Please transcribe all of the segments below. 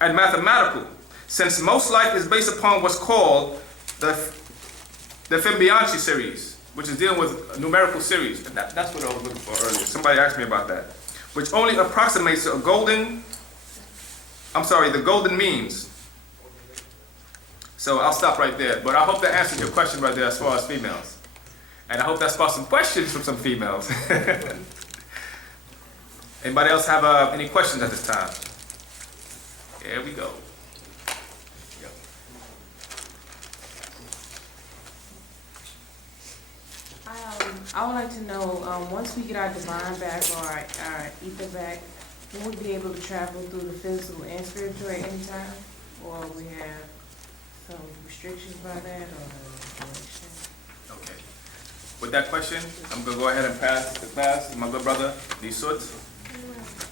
and mathematical, since most life is based upon what's called the Fibonacci series, which is dealing with a numerical series. And that's what I was looking for earlier. Somebody asked me about that. Which only approximates the golden means. So I'll stop right there. But I hope that answers your question right there as far as females. And I hope that sparks some questions from some females. Anybody else have any questions at this time? Here we go. I would like to know, once we get our divine back or our ether back, will we be able to travel through the physical and spiritual at any time? Or we have some restrictions by that or Okay. With that question, I'm going to go ahead and pass the class to my good brother, Nisut.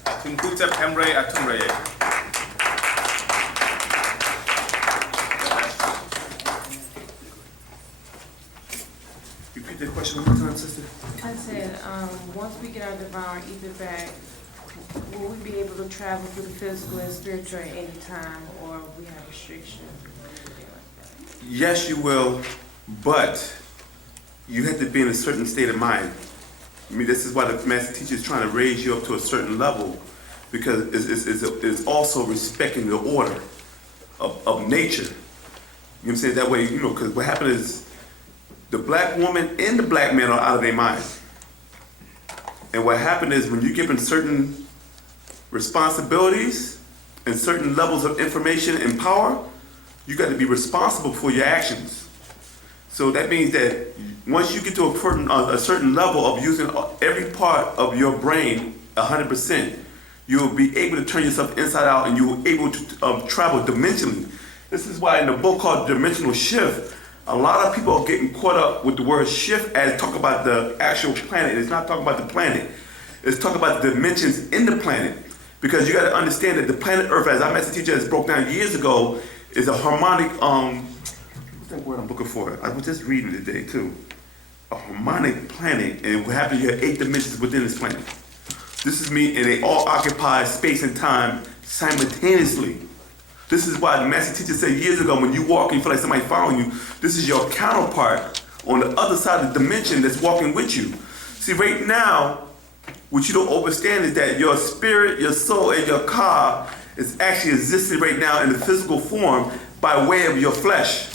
Atunhotep Emre Atunreye. Repeat the question one more time, sister. I said, once we get our divine ether back, will we be able to travel through the physical and spiritual at any time, or we have restrictions? Yes, you will, but you have to be in a certain state of mind. I mean, this is why the master teacher is trying to raise you up to a certain level, because it's also respecting the order of nature. You know what I'm saying? That way, because what happened is the black woman and the black man are out of their mind. And what happened is when you're given certain responsibilities and certain levels of information and power, you got to be responsible for your actions. So that means that once you get to a certain level of using every part of your brain 100%, you'll be able to turn yourself inside out and you'll be able to travel dimensionally. This is why in the book called Dimensional Shift, a lot of people are getting caught up with the word shift as talk about the actual planet. It's not talking about the planet. It's talking about the dimensions in the planet. Because you got to understand that the planet Earth, as our master teacher has broke down years ago, is a harmonic, what's that word I'm looking for? I was just reading it today too. A harmonic planet, and what happens, you have 8 dimensions within this planet. This is me, and they all occupy space and time simultaneously. This is why the master teacher said years ago, when you walk and you feel like somebody following you, this is your counterpart on the other side of the dimension that's walking with you. See, right now, what you don't understand is that your spirit, your soul, and your ka is actually existing right now in the physical form by way of your flesh.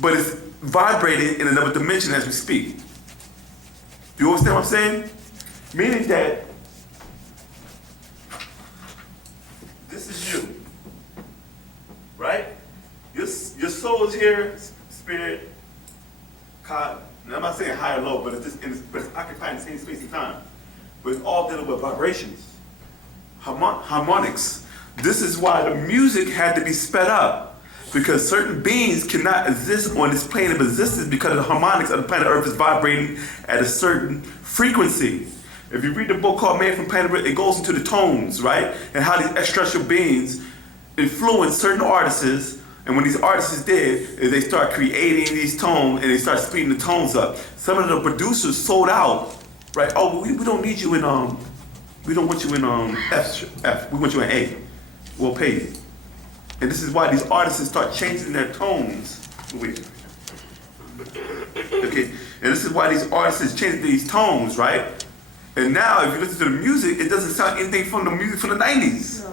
But it's vibrating in another dimension as we speak. Do you understand what I'm saying? Meaning that this is you. Right? Your soul is here, spirit, God. Now I'm not saying high or low, but it's occupying the same space and time. But it's all dealing with vibrations, harmonics. This is why the music had to be sped up, because certain beings cannot exist on this plane of existence because the harmonics of the planet Earth is vibrating at a certain frequency. If you read the book called Man from Planet Earth, it goes into the tones, right? And how these extraterrestrial beings influence certain artists, and when these artists did, is they start creating these tones and they start speeding the tones up. Some of the producers sold out, right? Oh, we don't need you in we don't want you in F. We want you in A. We'll pay you. And this is why these artists start changing their tones. Wait. Okay, and this is why these artists changing these tones, right? And now, if you listen to the music, it doesn't sound anything from the music from the 90s. No.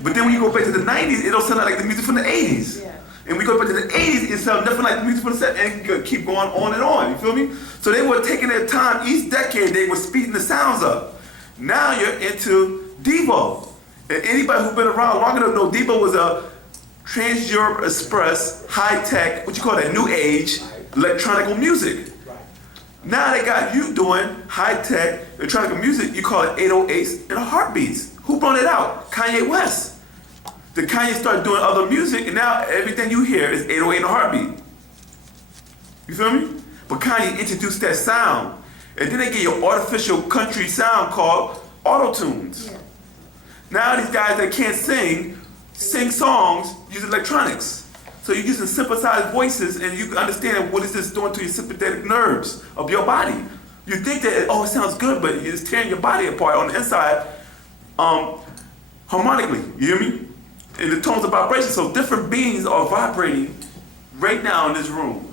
But then when you go back to the 90s, it don't sound like the music from the 80s. Yeah. And we go back to the 80s, it sounds nothing like the music from the 70s. And you keep going on and on, you feel me? So they were taking their time, each decade they were speeding the sounds up. Now you're into Devo. And anybody who's been around long enough know Devo was a Trans-Europe Express, high-tech, what you call that, new age, electronic music. Now they got you doing high-tech electronic music, you call it 808s and heartbeats. Who brought it out? Kanye West. The Kanye started doing other music, and now everything you hear is 808 and a heartbeat. You feel me? But Kanye introduced that sound. And then they get your artificial country sound called auto-tunes. Yeah. Now these guys that can't sing songs, use electronics. So you're using synthesized voices, and you can understand what is this doing to your sympathetic nerves of your body. You think that, oh, it sounds good, but you're just tearing your body apart on the inside harmonically. You hear me? in the tones of vibration. So different beings are vibrating right now in this room.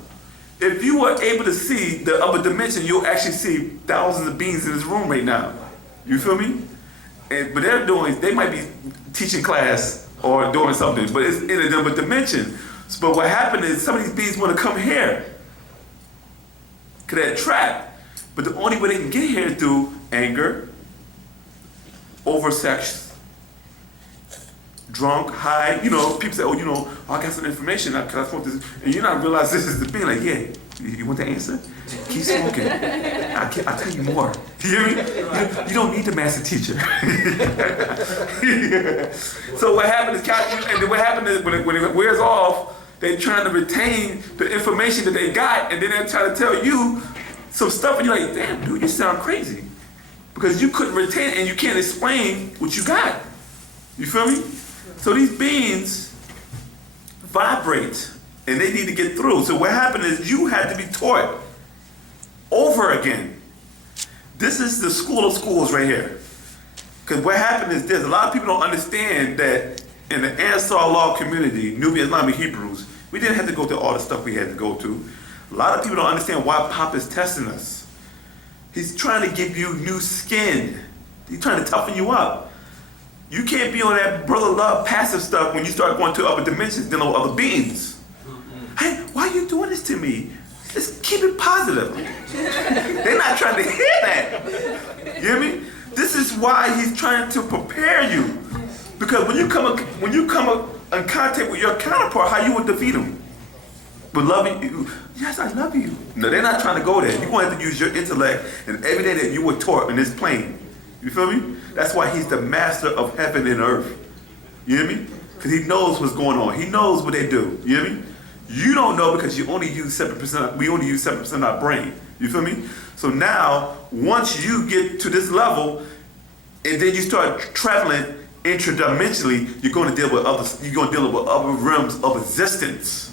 If you were able to see the other dimension, you'll actually see thousands of beings in this room right now. You feel me? And but they might be teaching class or doing something, but it's in a different dimension. So, but what happened is some of these beings want to come here, cause they're trapped. But the only way they can get here is through anger, over sex, drunk, high. You know, people say, oh, you know, I got some information. I want this, and you not realize this is the being. Like, yeah, you want the answer? Keep smoking. I'll tell you more. You hear me? You don't need the master teacher. So what happened is, and then what happened is when it wears off, they're trying to retain the information that they got, and then they're trying to tell you some stuff, and you're like, damn, dude, you sound crazy. Because you couldn't retain it, and you can't explain what you got. You feel me? So these beings vibrate, and they need to get through. So what happened is you had to be taught over again. This is the school of schools right here. Because what happened is this, a lot of people don't understand that in the Ansar law community, Nubian Islamic Hebrews, we didn't have to go through all the stuff we had to go to. A lot of people don't understand why Pop is testing us. He's trying to give you new skin. He's trying to toughen you up. You can't be on that brother love passive stuff when you start going to other dimensions, dealing with other beings. Hey, why are you doing this to me? Just keep it positive. They're not trying to hear that. You hear me? This is why he's trying to prepare you. Because when you come in contact with your counterpart, how you would defeat them? With loving you, yes, I love you. No, they're not trying to go there. You're going to have to use your intellect and everything that you were taught in this plane. You feel me? That's why he's the master of heaven and earth. You hear me? Because he knows what's going on. He knows what they do. You hear me? You don't know because you only use 7%. We only use 7% of our brain. You feel me? So now, once you get to this level, and then you start traveling interdimensionally, you're going to deal with others. You're going to deal with other realms of existence.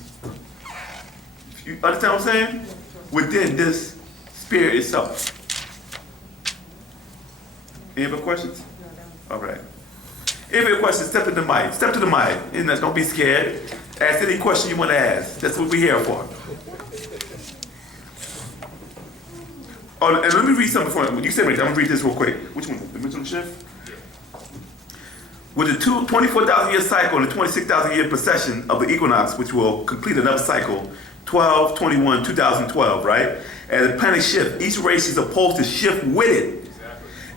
You understand what I'm saying? Within this spirit itself. Any other questions? All right. If you have questions, step to the mic. Step to the mic. And don't be scared. Ask any question you want to ask. That's what we're here for. Oh, and let me read something before you say it. I'm going to read this real quick. Which one? The mental shift? With the 24,000 year cycle and the 26,000 year procession of the equinox, which will complete another cycle, 12, 21, 2012, right? As the planet shift, each race is supposed to shift with it.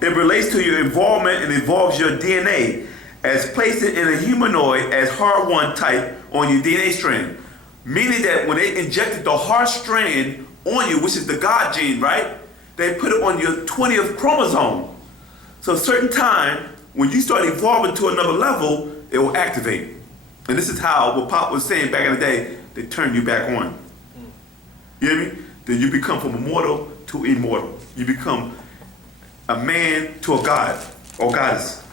It relates to your involvement and involves your DNA, as placed it in a humanoid as HAR1 type on your DNA strand. Meaning that when they injected the HAR strand on you, which is the God gene, right? They put it on your 20th chromosome. So a certain time, when you start evolving to another level, it will activate. And this is how, what Pop was saying back in the day, they turn you back on. You hear me? Then you become from immortal to immortal. You become a man to a god or goddess.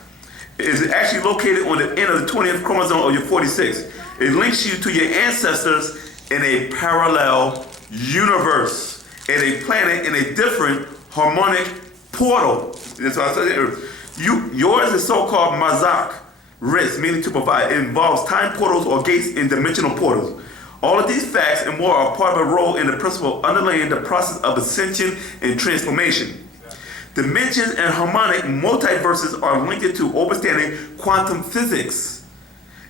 It is actually located on the end of the 20th chromosome of your 46. It links you to your ancestors in a parallel universe, in a planet, in a different harmonic portal. That's what I said. Yours is so-called mazak, risk, meaning to provide. It involves time portals or gates in dimensional portals. All of these facts and more are part of a role in the principle underlying the process of ascension and transformation. Dimensions and harmonic multiverses are linked to understanding quantum physics.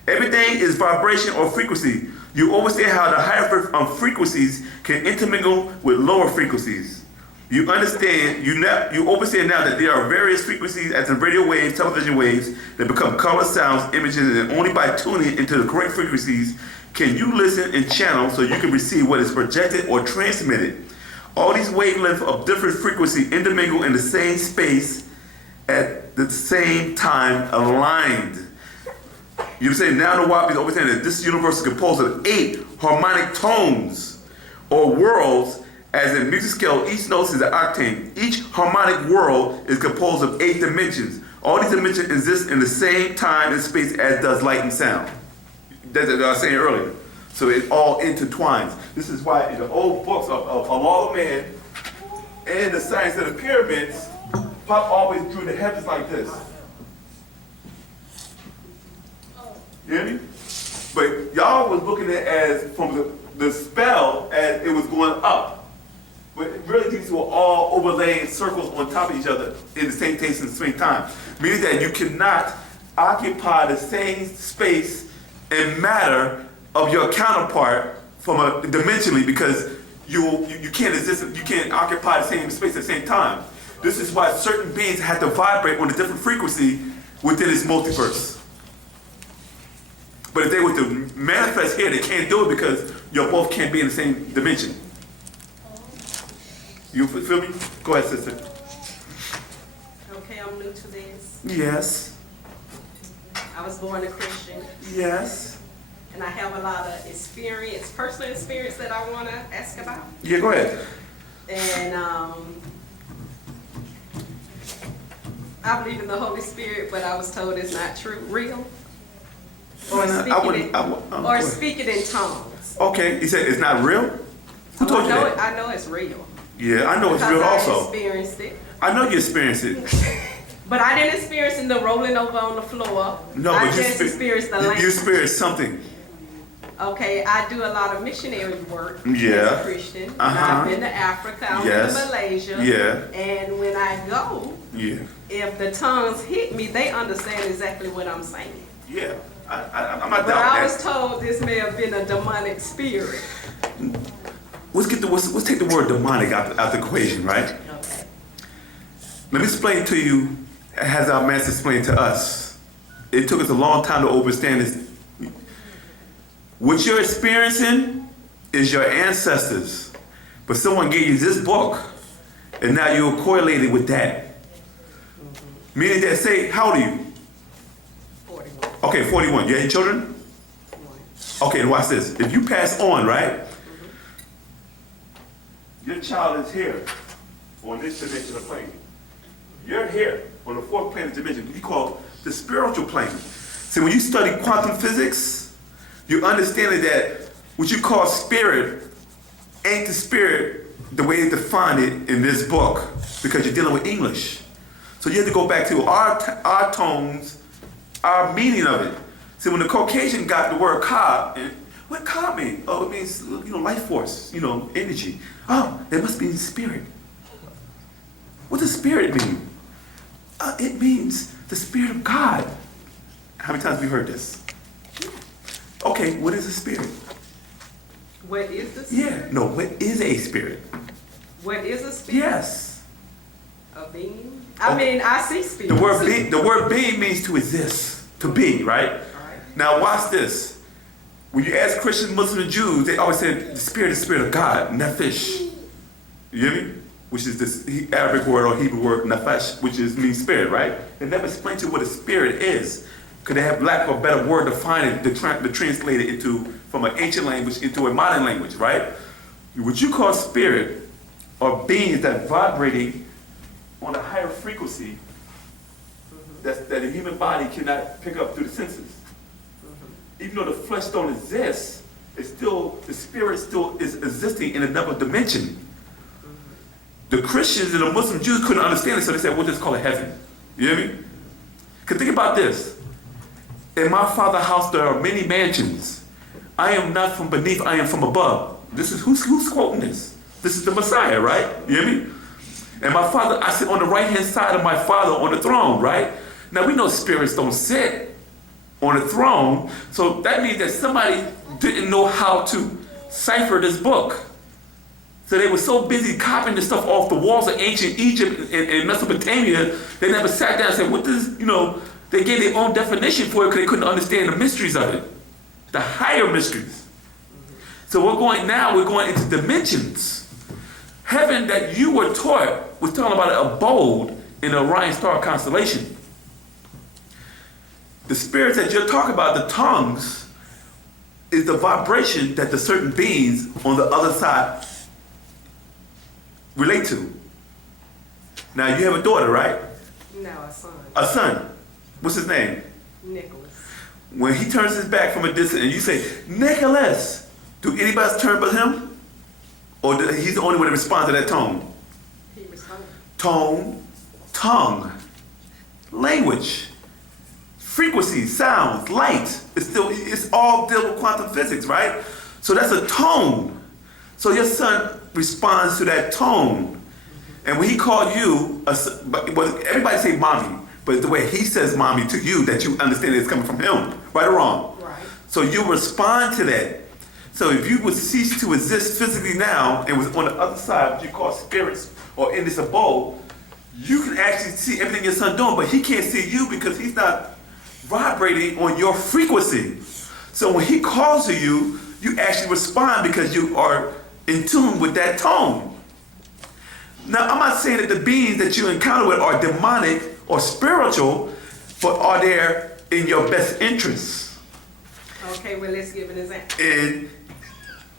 Everything is vibration or frequency. You understand how the higher frequencies can intermingle with lower frequencies. You understand now that there are various frequencies, as in radio waves, television waves, that become color, sounds, images, and only by tuning into the correct frequencies can you listen and channel so you can receive what is projected or transmitted. All these wavelengths of different frequency intermingle in the same space at the same time, aligned. You say now the Wu-nuwaup is understanding that this universe is composed of 8 harmonic tones or worlds, as in music scale, each note is an octave. Each harmonic world is composed of 8 dimensions. All these dimensions exist in the same time and space as does light and sound. That's what I was saying earlier. So it all intertwines. This is why in the old books of Law of Man and the Science of the Pyramids, Pop always drew the heavens like this. You You hear me? But y'all was looking at it as from the spell as it was going up. But really these were all overlaying circles on top of each other in the same place at the same time. Meaning that you cannot occupy the same space and matter of your counterpart from a dimensionally, because you can't exist, you can't occupy the same space at the same time. This is why certain beings have to vibrate on a different frequency within this multiverse. But if they were to manifest here, they can't do it because you both can't be in the same dimension. You feel me? Go ahead, sister. Okay, I'm new to this. Yes. I was born a Christian, Yes. and I have a lot of personal experience that I want to ask about. Yeah, go ahead. And I believe in the Holy Spirit, but I was told it's not true, real. Or speaking in tongues. Okay, you said it's not real? Who told you that? I know it's real. Yeah, I know it's real Because I also. experienced it. I know you experienced it. But I didn't experience the rolling over on the floor. No, I but you just experienced the language. you experienced something. Okay, I do a lot of missionary work Yeah. as a Christian. And I've been to Africa, I've been to Malaysia. Yeah. And when I go, Yeah. if the tongues hit me, they understand exactly what I'm saying. Yeah. I'm not But I doubting was that. told this may have been a demonic spirit. Let's take the word demonic out the equation, right? Okay. Let me explain to you, as our master explained to us. It took us a long time to understand this. What you're experiencing is your ancestors. But someone gave you this book, and now you're correlated with that. Meaning that, say, how old are you? 41. Okay, 41. You have any children? Okay, watch this. If you pass on, right? Your child is here on this dimensional plane. You're here on the fourth plane of dimension. We call the spiritual plane. See, when you study quantum physics, you understand that what you call spirit ain't the spirit the way they define it in this book, because you're dealing with English. So you have to go back to our tones, our meaning of it. See, when the Caucasian got the word ka, and what ka mean? Oh, it means, life force, energy. Oh, it must be spirit. What does spirit mean? It means the spirit of God. How many times have we heard this? Okay, what is a spirit? What is the spirit? Yeah, no, what is a spirit? What is a spirit? Yes. A being? I mean, I see spirits. The word being means to exist, to be, right? All right. Now watch this. When you ask Christians, Muslims, and Jews, they always say the spirit is the spirit of God, nefesh. You hear me? Which is this Arabic word or Hebrew word, nefesh, which means spirit, right? They never explain to you what a spirit is. Because they have lack of a better word to find it, to translate it from an ancient language into a modern language, right? What you call spirit are beings that vibrating on a higher frequency that the human body cannot pick up through the senses. Even though the flesh don't exist, the spirit still is existing in another dimension. The Christians and the Muslim Jews couldn't understand it, so they said, we'll just call it heaven. You hear me? Because think about this. In my Father's house there are many mansions. I am not from beneath, I am from above. This is who's quoting this? This is the Messiah, right? You hear me? And my Father, I sit on the right-hand side of my Father on the throne, right? Now we know spirits don't sit on the throne, so that means that somebody didn't know how to cipher this book. So they were so busy copying this stuff off the walls of ancient Egypt and Mesopotamia, they never sat down and said, what does, they gave their own definition for it because they couldn't understand the mysteries of it, the higher mysteries. So we're going into dimensions. Heaven that you were taught was talking about an abode in the Orion star constellation. The spirits that you're talking about, the tongues, is the vibration that the certain beings on the other side relate to. Now you have a daughter, right? No, a son. A son. What's his name? Nicholas. When he turns his back from a distance and you say, Nicholas, do anybody else turn but him? Or he's the only one that responds to that tone? He responds. Tone, tongue, language, frequencies, sounds, light. It's all deal with quantum physics, right? So that's a tone. So your son responds to that tone. And when he called you, everybody say mommy, but the way he says mommy to you, that you understand it's coming from him, right or wrong? Right. So you respond to that. So if you would cease to exist physically now and was on the other side, what you call spirits, or in this abode, you can actually see everything your son doing, but he can't see you because he's not vibrating on your frequency. So when he calls to you, you actually respond because you are in tune with that tone. Now, I'm not saying that the beings that you encounter with are demonic or spiritual, but are there in your best interests? Okay, well, let's give an example. And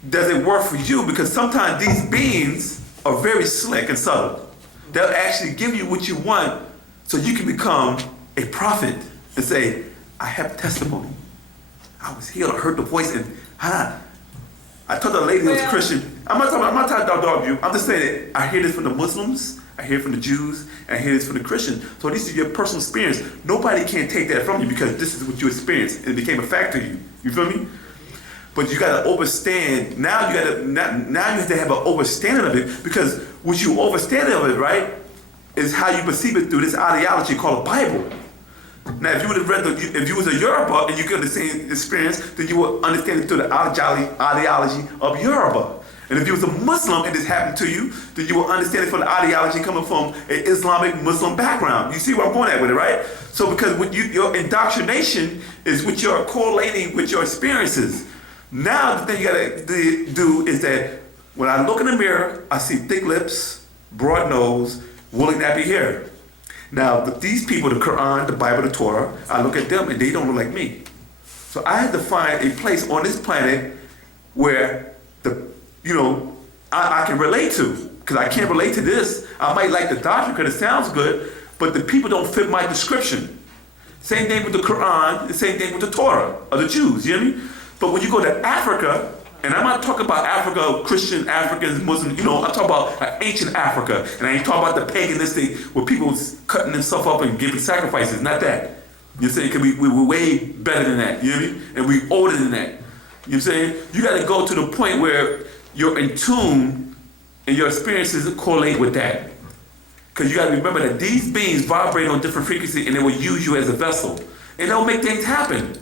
does it work for you? Because sometimes these beings are very slick and subtle. They'll actually give you what you want so you can become a prophet and say, I have testimony. I was healed. I heard the voice and I told the lady who was Christian. I'm not trying to dog you. I'm just saying that I hear this from the Muslims, I hear it from the Jews, and I hear this from the Christians. So this is your personal experience. Nobody can take that from you because this is what you experienced. It became a fact to you. You feel me? But you gotta overstand. Now you have to have an overstanding of it, because what you overstand of it, right, is how you perceive it through this ideology called a Bible. Now, if you would have read if you was a Yoruba and you get the same experience, then you would understand it through the ideology of Yoruba. And if you was a Muslim and this happened to you, then you will understand it from the ideology coming from an Islamic Muslim background. You see where I'm going at with it, right? So because your indoctrination is what you're correlating with your experiences. Now the thing you gotta do is that when I look in the mirror, I see thick lips, broad nose, woolly nappy hair. Now these people, the Quran, the Bible, the Torah, I look at them and they don't look like me. So I had to find a place on this planet where I can relate to, because I can't relate to this. I might like the doctrine because it sounds good, but the people don't fit my description. Same thing with the Quran, the same thing with the Torah, or the Jews, you hear me? But when you go to Africa, and I'm not talking about Africa, Christian, Africans, Muslims, I'm talking about ancient Africa, and I ain't talking about the paganistic where people was cutting themselves up and giving sacrifices, not that. You know what I'm saying? Because we're way better than that, you hear me? And we older than that. You know what I'm saying? You got to go to the point where you're in tune and your experiences correlate with that. Because you got to remember that these beings vibrate on different frequencies and they will use you as a vessel. And they'll make things happen.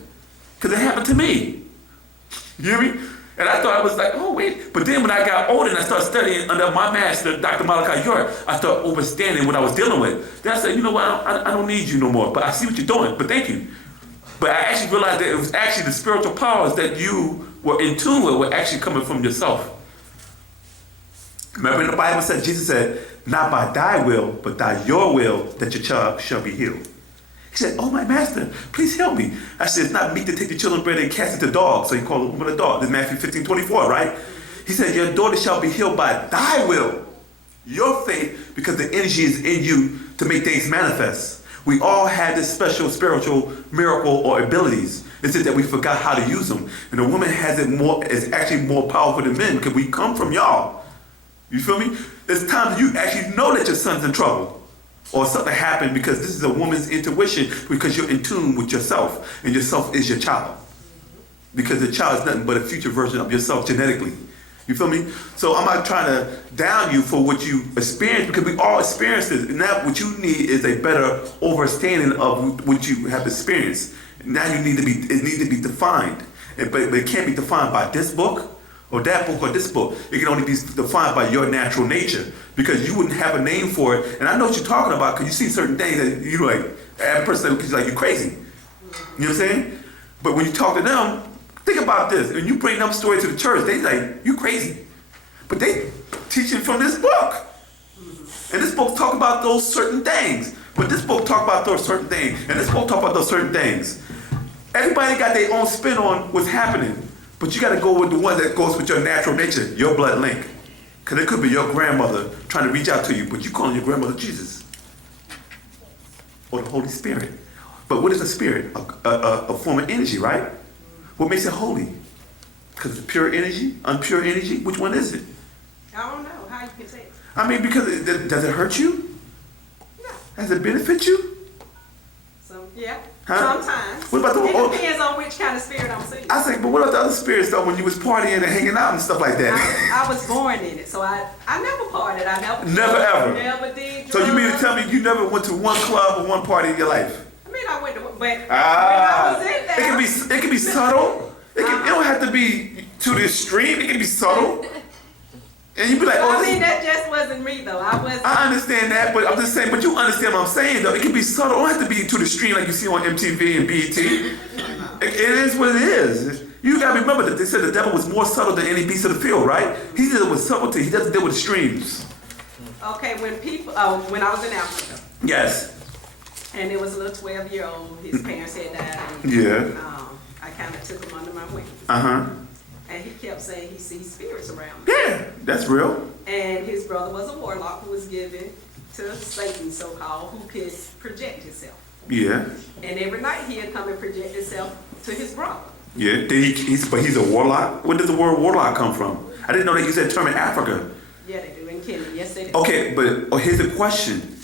Because it happened to me. You hear me? And I thought I was like, oh, wait. But then when I got older and I started studying under my master, Dr. Malachi York, I started understanding what I was dealing with. Then I said, you know what, I don't need you no more. But I see what you're doing. But thank you. But I actually realized that it was actually the spiritual powers that you were in tune with were actually coming from yourself. Remember in the Bible said, Jesus said, not by thy will, but by your will, that your child shall be healed. He said, oh, my master, please help me. I said, it's not meet to take the children's bread and cast it to dogs. So he called the woman a dog. This is Matthew 15:24, right? He said, your daughter shall be healed by thy will, your faith, because the energy is in you to make things manifest. We all have this special spiritual miracle or abilities. It's just that we forgot how to use them. And the woman has it more, is actually more powerful than men, because we come from y'all. You feel me? It's time that you actually know that your son's in trouble. Or something happened, because this is a woman's intuition, because you're in tune with yourself. And yourself is your child. Because the child is nothing but a future version of yourself genetically. You feel me? So I'm not trying to down you for what you experienced, because we all experience this. And now what you need is a better understanding of what you have experienced. Now it needs to be defined. But it can't be defined by this book, or that book, or this book. It can only be defined by your natural nature, because you wouldn't have a name for it. And I know what you're talking about, because you see certain things that you like, a person is like, you're crazy. You know what I'm saying? But when you talk to them, think about this. When you bring them story to the church, they like, you crazy. But they teaching from this book. And this book talk about those certain things. But this book talk about those certain things. And this book talk about those certain things. Everybody got their own spin on what's happening. But you got to go with the one that goes with your natural nature, your blood link. Because it could be your grandmother trying to reach out to you, but you calling your grandmother Jesus. Or the Holy Spirit. But what is a spirit? A form of energy, right? What makes it holy? Because it's pure energy, impure energy? Which one is it? I don't know how you can say it. I mean, because does it hurt you? No. Does it benefit you? So, yeah. Huh? Sometimes. What about the It oh, depends on which kind of spirit I'm seeing. I think, but what about the other spirits though? When you was partying and hanging out and stuff like that? I was born in it, so I never partied. I never. Never ever. Never did. So you mean to drugs. tell me you never went to one club or one party in your life? I mean, I went to, but when I Ah, was in it there, can be subtle. It don't have to be to the extreme. It can be subtle. And you be like, oh, I mean, that just wasn't me though. I understand that, but I'm just saying, but you understand what I'm saying though. It can be subtle. It don't have to be to the extreme like you see on MTV and BET. It is what it is. You gotta remember that they said the devil was more subtle than any beast of the field, right? He deals with subtlety. He doesn't deal with extremes. Okay, when I was in Africa, Yes. and there was a little 12-year-old, his parents had died, and Yeah. I kind of took him under my wing, Uh-huh. and he kept saying he sees spirits around him. Yeah, that's real. And his brother was a warlock who was given to Satan, so-called, who could project himself. Yeah. And every night he'd come and project himself to his brother. Yeah. But he's a warlock? Where does the word warlock come from? I didn't know they used that term in Africa. Yeah, they do in Kenya. Yes, they do. Okay, but here's the question.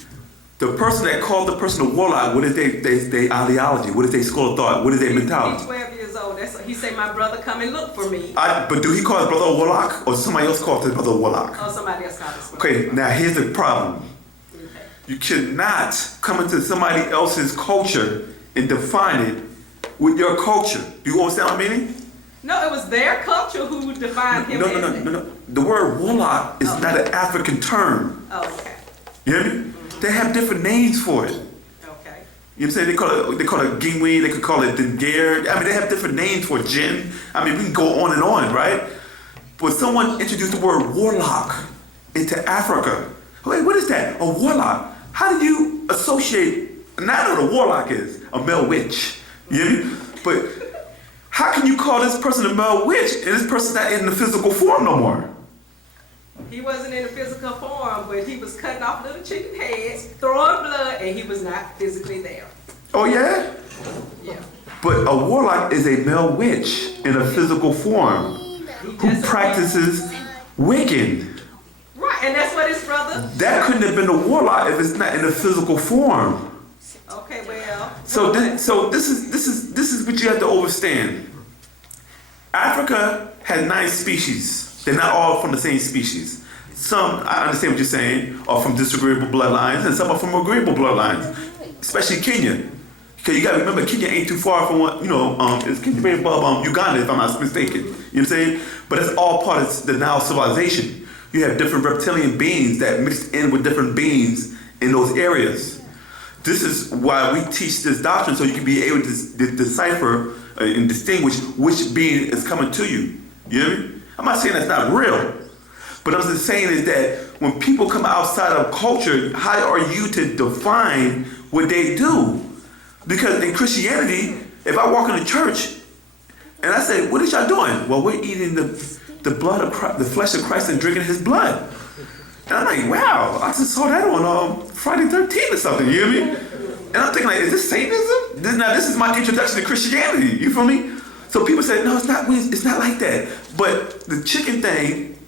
The person that called the person a warlock, what is their ideology? What is their school of thought? What is their He's mentality? 12 years old. He said, my brother come and look for me. But do he call his brother a warlock, or somebody else called his brother a warlock? Oh, somebody else called his brother. Okay, now here's the problem. Okay. You cannot come into somebody else's culture and define it with your culture. Do you understand what I mean? No, it was their culture who defined him as that. No. The word warlock is not an African term. Oh, okay. You hear me? They have different names for it. Okay. You know what I'm saying? They call it gingwe, they could call it dengare. I mean, they have different names for jinn. I mean, we can go on and on, right? But someone introduced the word warlock into Africa. Wait, what is that? A warlock? How do you associate, and I know what a warlock is, a male witch. You hear me? But how can you call this person a male witch and this person's not in the physical form no more? He wasn't in a physical form, but he was cutting off little chicken heads, throwing blood, and he was not physically there. Oh yeah? Yeah. But a warlock is a male witch in a physical form who practices Wiccan. Right, and that's what his brother. That couldn't have been a warlock if it's not in a physical form. Okay, well. So this is what you have to understand. Africa has 9 species. They're not all from the same species. Some, I understand what you're saying, are from disagreeable bloodlines, and some are from agreeable bloodlines. Especially Kenya. Because you gotta remember, Kenya ain't too far from what, it's Kenya right above Uganda, if I'm not mistaken. You know what I'm saying? But it's all part of the Nile civilization. You have different reptilian beings that mixed in with different beings in those areas. This is why we teach this doctrine, so you can be able to decipher and distinguish which being is coming to you. You hear me? I'm not saying that's not real, but I'm just saying is that when people come outside of culture, how are you to define what they do? Because in Christianity, if I walk in the church and I say, "What is y'all doing?" Well, we're eating the blood of Christ, the flesh of Christ, and drinking His blood. And I'm like, wow, I just saw that on Friday 13th or something. You hear me? And I'm thinking, like, is this Satanism? Now this is my introduction to Christianity. You feel me? So people say, no, it's not like that. But the chicken thing,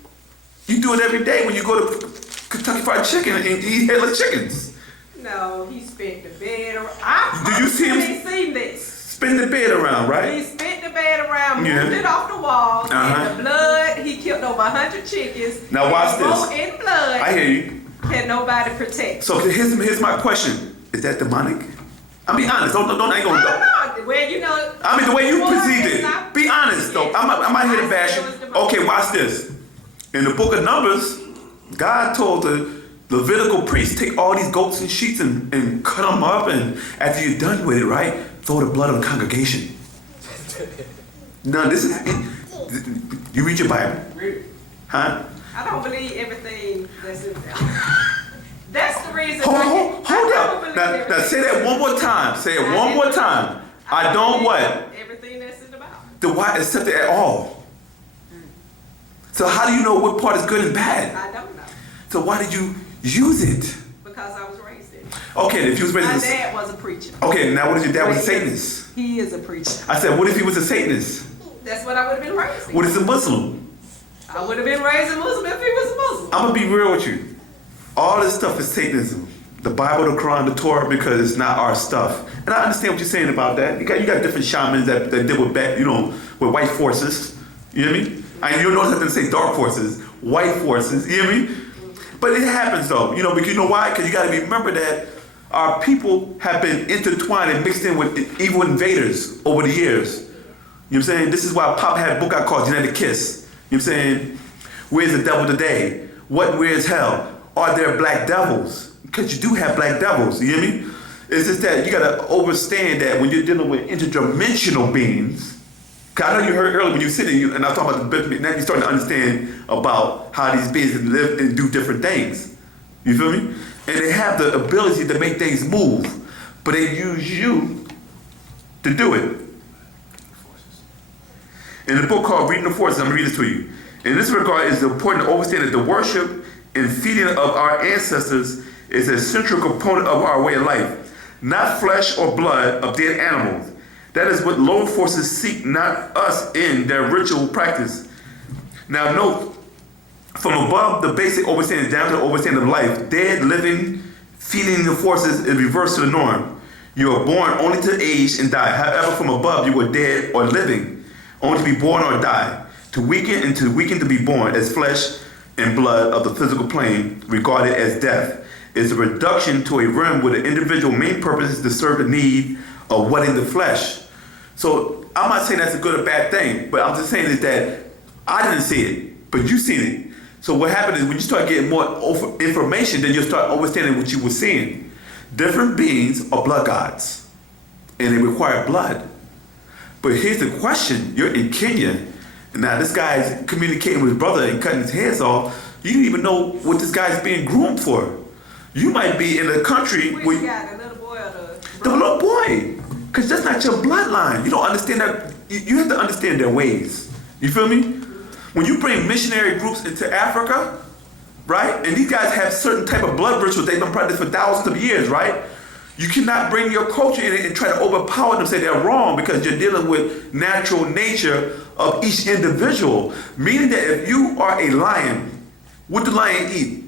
you do it every day when you go to Kentucky Fried Chicken and eat headless chickens. No, he spent the bed around. Do you see him? Seen this. Spin the bed around, right? He spent the bed around, Yeah. moved it off the walls, Uh-huh. and the blood, he killed over 100 chickens. Now watch and this. wrote in blood. I hear you. Can nobody protect? So here's my question. Is that demonic? I mean, honest. Don't I ain't gonna go. No, well, you know. I mean, the way you war perceived is it. not- Be honest, though. I'm not here to bash I you. said it was demonic. Okay, watch this. In the book of Numbers, God told the Levitical priests, take all these goats and sheets and cut them up, and after you're done with it, right, throw the blood on the congregation. No, this is it. You read your Bible. Huh? I don't believe everything that's in there. That's the reason. Hold up. Now say that one more time. Say it one more time. I don't what? Everything that's in the Bible. The why accept it at all. So how do you know what part is good and bad? I don't know. So why did you use it? Because I was raised in it. Okay, if you was My raised dad was a preacher. okay, now what if your dad was a Satanist? He is a preacher. I said, what if he was a Satanist? That's what I would have been raised in. What is a Muslim? I would have been raised a Muslim if he was a Muslim. I'm gonna be real with you. All this stuff is Satanism. the Bible, the Quran, the Torah, because it's not our stuff. And I understand what you're saying about that. You got different shamans that deal with with white forces. You know what I mean? And you'll notice I didn't say dark forces, white forces. You know what I mean? But it happens though, because you know why? Because you got to remember that our people have been intertwined and mixed in with evil invaders over the years. You know what I'm saying? This is why Pop had a book out called Genetic Kiss. You know what I'm saying? Where's the devil today? Where's hell? Are there black devils? Because you do have black devils, you hear me? It's just that you gotta understand that when you're dealing with interdimensional beings, cause I know you heard earlier when you sit there, and I was talking about the now you're starting to understand about how these beings live and do different things. You feel me? And they have the ability to make things move, but they use you to do it. In a book called Reading the Forces, I'm gonna read this to you. In this regard, it's important to understand that the worship and feeding of our ancestors is a central component of our way of life, not flesh or blood of dead animals. That is what lower forces seek, not us, in their ritual practice. Now note, from above the basic understanding down to the understanding of life, dead, living, feeding the forces is reversed to the norm. You are born only to age and die. However, from above you are dead or living, only to be born or die. To weaken and to weaken to be born as flesh and blood of the physical plane, regarded as death, is a reduction to a realm where the individual main purpose is to serve the need of wetting the flesh. So I'm not saying that's a good or bad thing, but I'm just saying is that I didn't see it, but you seen it. So what happened is when you start getting more information, then you'll start understanding what you were seeing. Different beings are blood gods, and they require blood. But here's the question: you're in Kenya, and now this guy's communicating with his brother and cutting his heads off. You don't even know what this guy's being groomed for. You might be in a country Which where guy, the little boy or the little boy, because that's not your bloodline. You don't understand that. You have to understand their ways. You feel me? When you bring missionary groups into Africa, right? And these guys have certain type of blood rituals they've been practicing for thousands of years, right? You cannot bring your culture in and try to overpower them, say they're wrong, because you're dealing with natural nature of each individual. Meaning that if you are a lion, what do lions eat?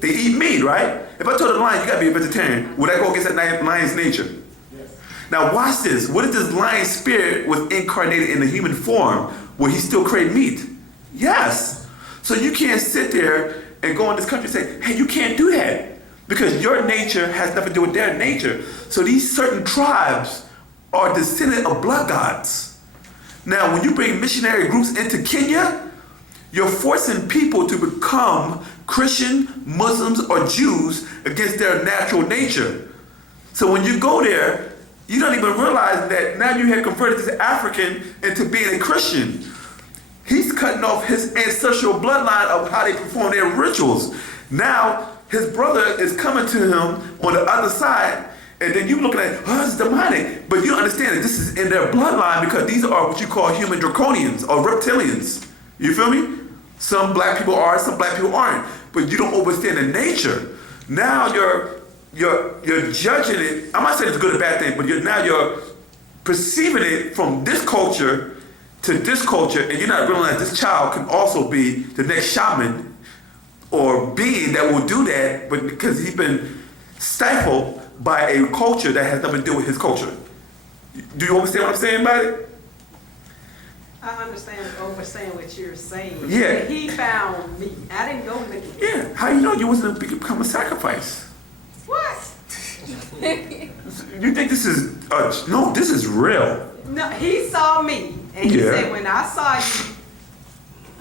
They eat meat, right? If I told a lion, you gotta be a vegetarian, would I go against that lion's nature? Yes. Now watch this. What if this lion spirit was incarnated in a human form? Will he still crave meat? Yes. So you can't sit there and go in this country and say, hey, you can't do that, because your nature has nothing to do with their nature. So these certain tribes are descendant of blood gods. Now, when you bring missionary groups into Kenya, you're forcing people to become Christian, Muslims, or Jews against their natural nature. So when you go there, you don't even realize that now you have converted this African into being a Christian. He's cutting off his ancestral bloodline of how they perform their rituals. Now, his brother is coming to him on the other side, and then you looking at, oh, it's demonic. But you understand that this is in their bloodline, because these are what you call human draconians or reptilians. You feel me? Some black people are, some black people aren't. But you don't understand the nature. Now you're judging it. I'm not saying it's a good or bad thing, but you're perceiving it from this culture to this culture, and you're not realizing this child can also be the next shaman or being that will do that, but because he's been stifled by a culture that has nothing to do with his culture. Do you understand what I'm saying about it? I understand what you're saying. Yeah. But he found me. I didn't go looking. Yeah. How you know you wasn't to become a sacrifice? What? You think this is no? This is real. No, he saw me, and he Yeah. said, when I saw you,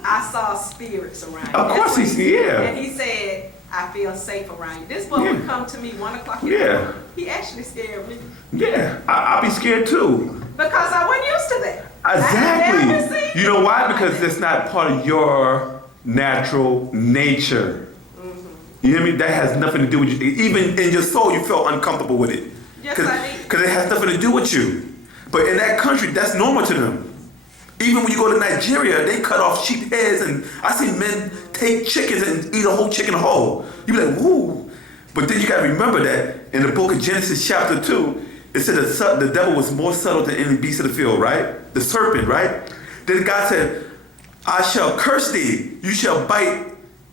I saw spirits around you. Of course That's what he- yeah. And he said, I feel safe around you. This boy Yeah. would come to me 1 o'clock in the Yeah. morning. He actually scared me Yeah, I'll be scared too. because I wasn't used to that. I never Exactly. seen You know why? anything Because like that. that's not part of your natural nature. You hear me? That has nothing to do with you. Even in your soul, you felt uncomfortable with it. Yes, I did. Because it has nothing to do with you. But in that country, that's normal to them. Even when you go to Nigeria, they cut off sheep heads, and I see men take chickens and eat a whole chicken whole. You be like, woo. But then you got to remember that in the book of Genesis chapter 2, it said the devil was more subtle than any beast of the field, right? The serpent, right? Then God said, I shall curse thee. You shall bite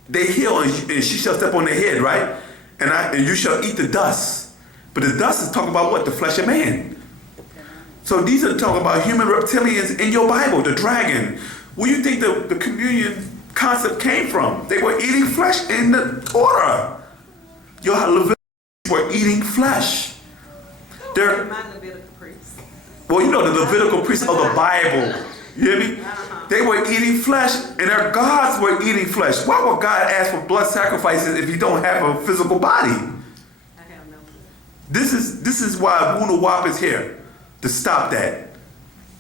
their heel, and she shall step on their head, right? and you shall eat the dust. But the dust is talking about what? The flesh of man. So these are talking about human reptilians in your Bible, the dragon. Where do you think the communion concept came from? They were eating flesh in the Torah. Your Leviticus were eating flesh. They're, My Levitical priests. well, you know, the Levitical priests of the Bible. You hear me? They were eating flesh, and their gods were eating flesh. Why would God ask for blood sacrifices if you don't have a physical body? I have no clue. This is why Wu-nuwaup is here, to stop that.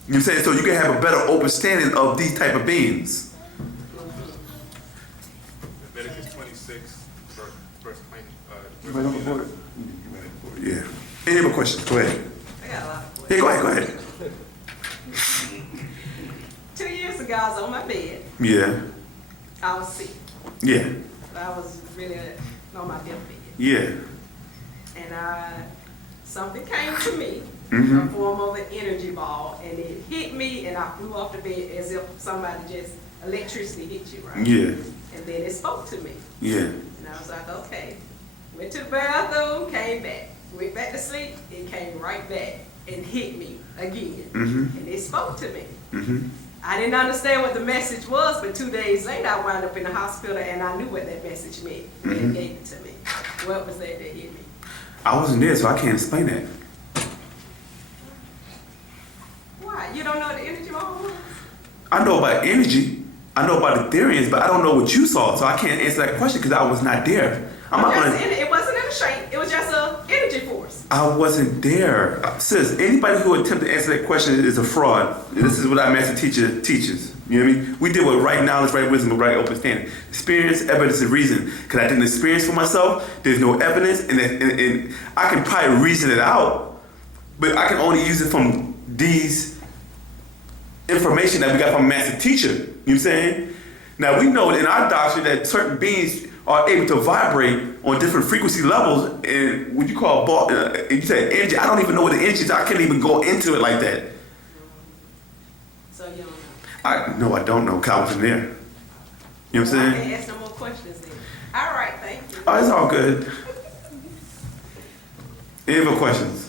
You know what I'm saying? So you can have a better understanding of these type of beings. Leviticus 26, verse 20. Yeah. Any other questions? Go ahead. I got a lot of questions. Yeah, go ahead. 2 years ago, I was on my bed. Yeah. I was sick. Yeah. I was really on my deathbed. Yeah. And something came to me in Mm-hmm. the form of an energy ball, and it hit me, and I flew off the bed as if somebody just electricity hit you, right? Yeah. And then it spoke to me, Yeah. and I was like, okay. Went to the bathroom, came back. Went back to sleep, it came right back and hit me again. Mm-hmm. And it spoke to me. Mm-hmm. I didn't understand what the message was, but 2 days later I wound up in the hospital and I knew what that message meant. And Mhm. it gave it to me. What was that hit me? I wasn't there, so I can't explain that. Why? You don't know what the energy ball was? I know about energy. I know about the theories, but I don't know what you saw, so I can't answer that question because I was not there. I'm not gonna. It wasn't in a shape. It was just an energy force. I wasn't there. Sis, anybody who attempts to answer that question is a fraud. This is what our master teacher teaches. You know what I mean? We deal with right knowledge, right wisdom, and right understanding. Experience, evidence, and reason. Because I didn't experience for myself, there's no evidence, and I can probably reason it out, but I can only use it from these information that we got from a master teacher. You know what I'm saying? Now, we know in our doctrine that certain beings are able to vibrate on different frequency levels, and what you call you said energy. I don't even know what the energy is. I can't even go into it like that. So you don't know. I don't know. 'Cause I wasn't there. You know what I'm I saying? can't ask no more questions then. All right, thank you. Oh, it's all good. Any other questions?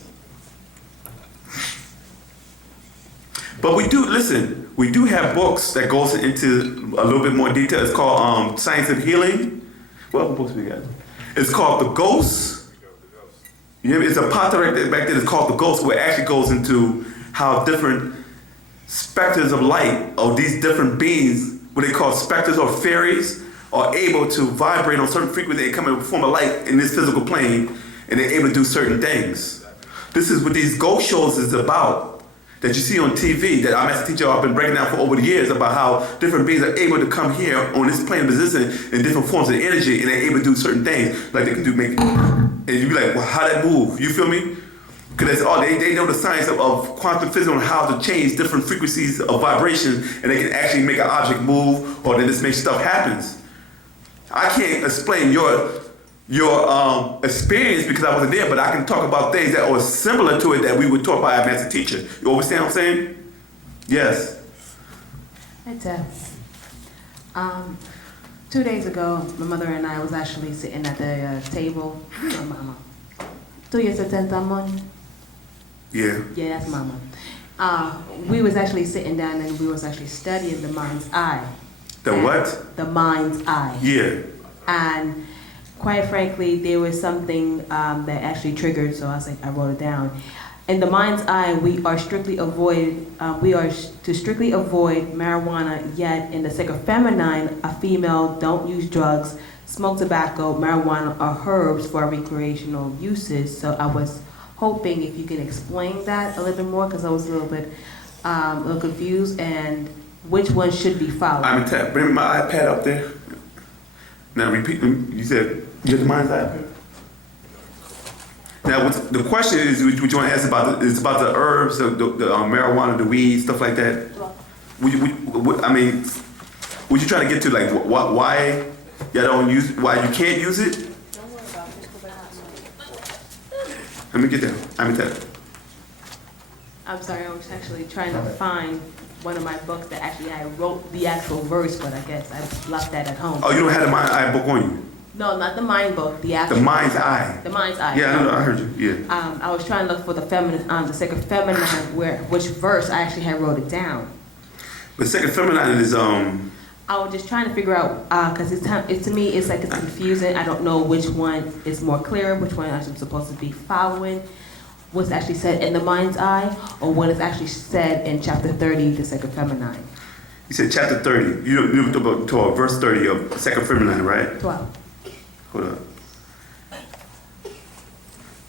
But we do have books that goes into a little bit more detail. It's called Science of Healing. What books we got? It's called The Ghost. You know, it's a part back there. It's called The Ghost, where it actually goes into how different specters of light, or these different beings, what they call specters or fairies, are able to vibrate on certain frequencies and come in the form of light in this physical plane, and they're able to do certain things. This is what these ghost shows is about, that you see on TV, that our master teacher I've been breaking down for over the years, about how different beings are able to come here on this plane of existence in different forms of energy, and they're able to do certain things, like they can do and you be like, well, how that move? You feel me? Because that's all they know the science of quantum physics on how to change different frequencies of vibration, and they can actually make an object move, or they just make stuff happens. I can't explain your experience because I wasn't there, but I can talk about things that are similar to it that we would talk by our master teacher. You understand what I'm saying? Yes. It's 2 days ago, my mother and I was actually sitting at the table. My mama. 2 years of month. Yeah. Yeah, that's mama. We was actually sitting down and we was actually studying the mind's eye. The what? The mind's eye. Yeah. And quite frankly, there was something that actually triggered, so I wrote it down. In the mind's eye, we are to strictly avoid marijuana, yet in the sacred feminine, a female don't use drugs, smoke tobacco, marijuana, or herbs for recreational uses. So I was hoping if you can explain that a little bit more, because I was a little confused, and which one should be followed. Bring my iPad up there. Now repeat, you said, you have the mind's eye up here? Now, the question is, what you want to ask about, is about the herbs, the marijuana, the weed, stuff like that. Would you trying to get to, like, why y'all don't use, why you can't use it? Don't worry about it, just go back. Let me get there. I'm sorry, I was actually trying to find one of my books that actually I wrote the actual verse, but I guess I left that at home. Oh, you don't have the mind eye book on you? No, not the mind book, the actual. The mind's eye. The mind's eye. Yeah, I heard you. Yeah. I was trying to look for the feminine, the second feminine, which verse I actually had wrote it down. But second feminine is I was just trying to figure out, because to me, it's like it's confusing. I don't know which one is more clear, which one I'm supposed to be following, what's actually said in the mind's eye, or what is actually said in chapter 30, the second feminine. You said chapter 30. You to verse 30 of second feminine, right? 12. Hold up.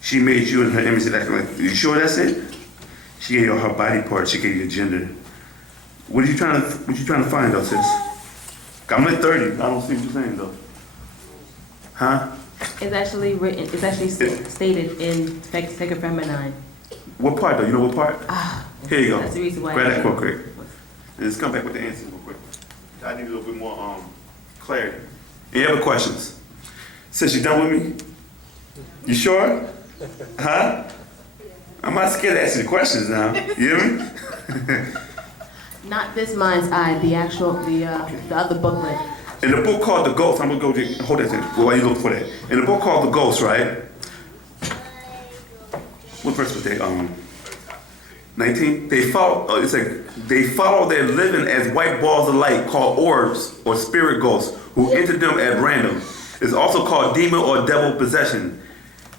She made you in her image and like, you sure that's it? She gave you her body parts, she gave you a gender. What are you trying to find though, sis? I'm at 30. I don't see what you're saying though. Huh? It's actually written, it's actually stated in second feminine. What part though? You know what part? Here you go. That's the reason why. Grab that real quick. And let's come back with the answer real quick. I need a little bit more clarity. Any other questions? Sis, you done with me? You sure? Huh? I'm not scared to ask you the questions now. You hear me? Not this mind's eye, the actual, the other booklet. In the book called The Ghost, I'm gonna go hold that thing while you look for that. In the book called The Ghost, right? What verse was that? 19. They follow. It's like they follow their living as white balls of light called orbs or spirit ghosts who enter them at random. It's also called demon or devil possession.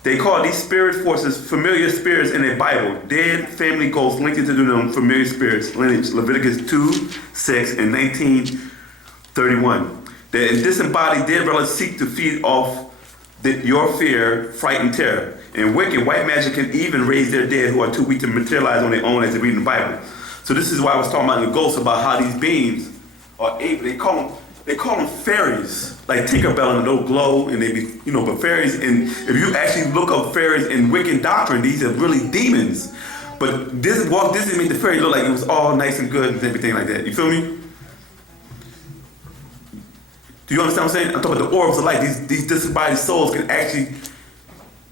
They call these spirit forces familiar spirits in the Bible. Dead family ghosts linked into them familiar spirits. Lineage, Leviticus 2, 6, and 19:31. The disembodied dead relatives seek to feed off your fear, fright, and terror. And wicked white magic can even raise their dead who are too weak to materialize on their own as they read in the Bible. So this is why I was talking about in the ghosts about how these beings are able. They call them fairies, like Tinkerbell and they'll glow and they be, but fairies. And if you actually look up fairies in Wiccan doctrine, these are really demons. But this didn't make the fairy look like it was all nice and good and everything like that. You feel me? Do you understand what I'm saying? I'm talking about the orbs of light. These disembodied souls can actually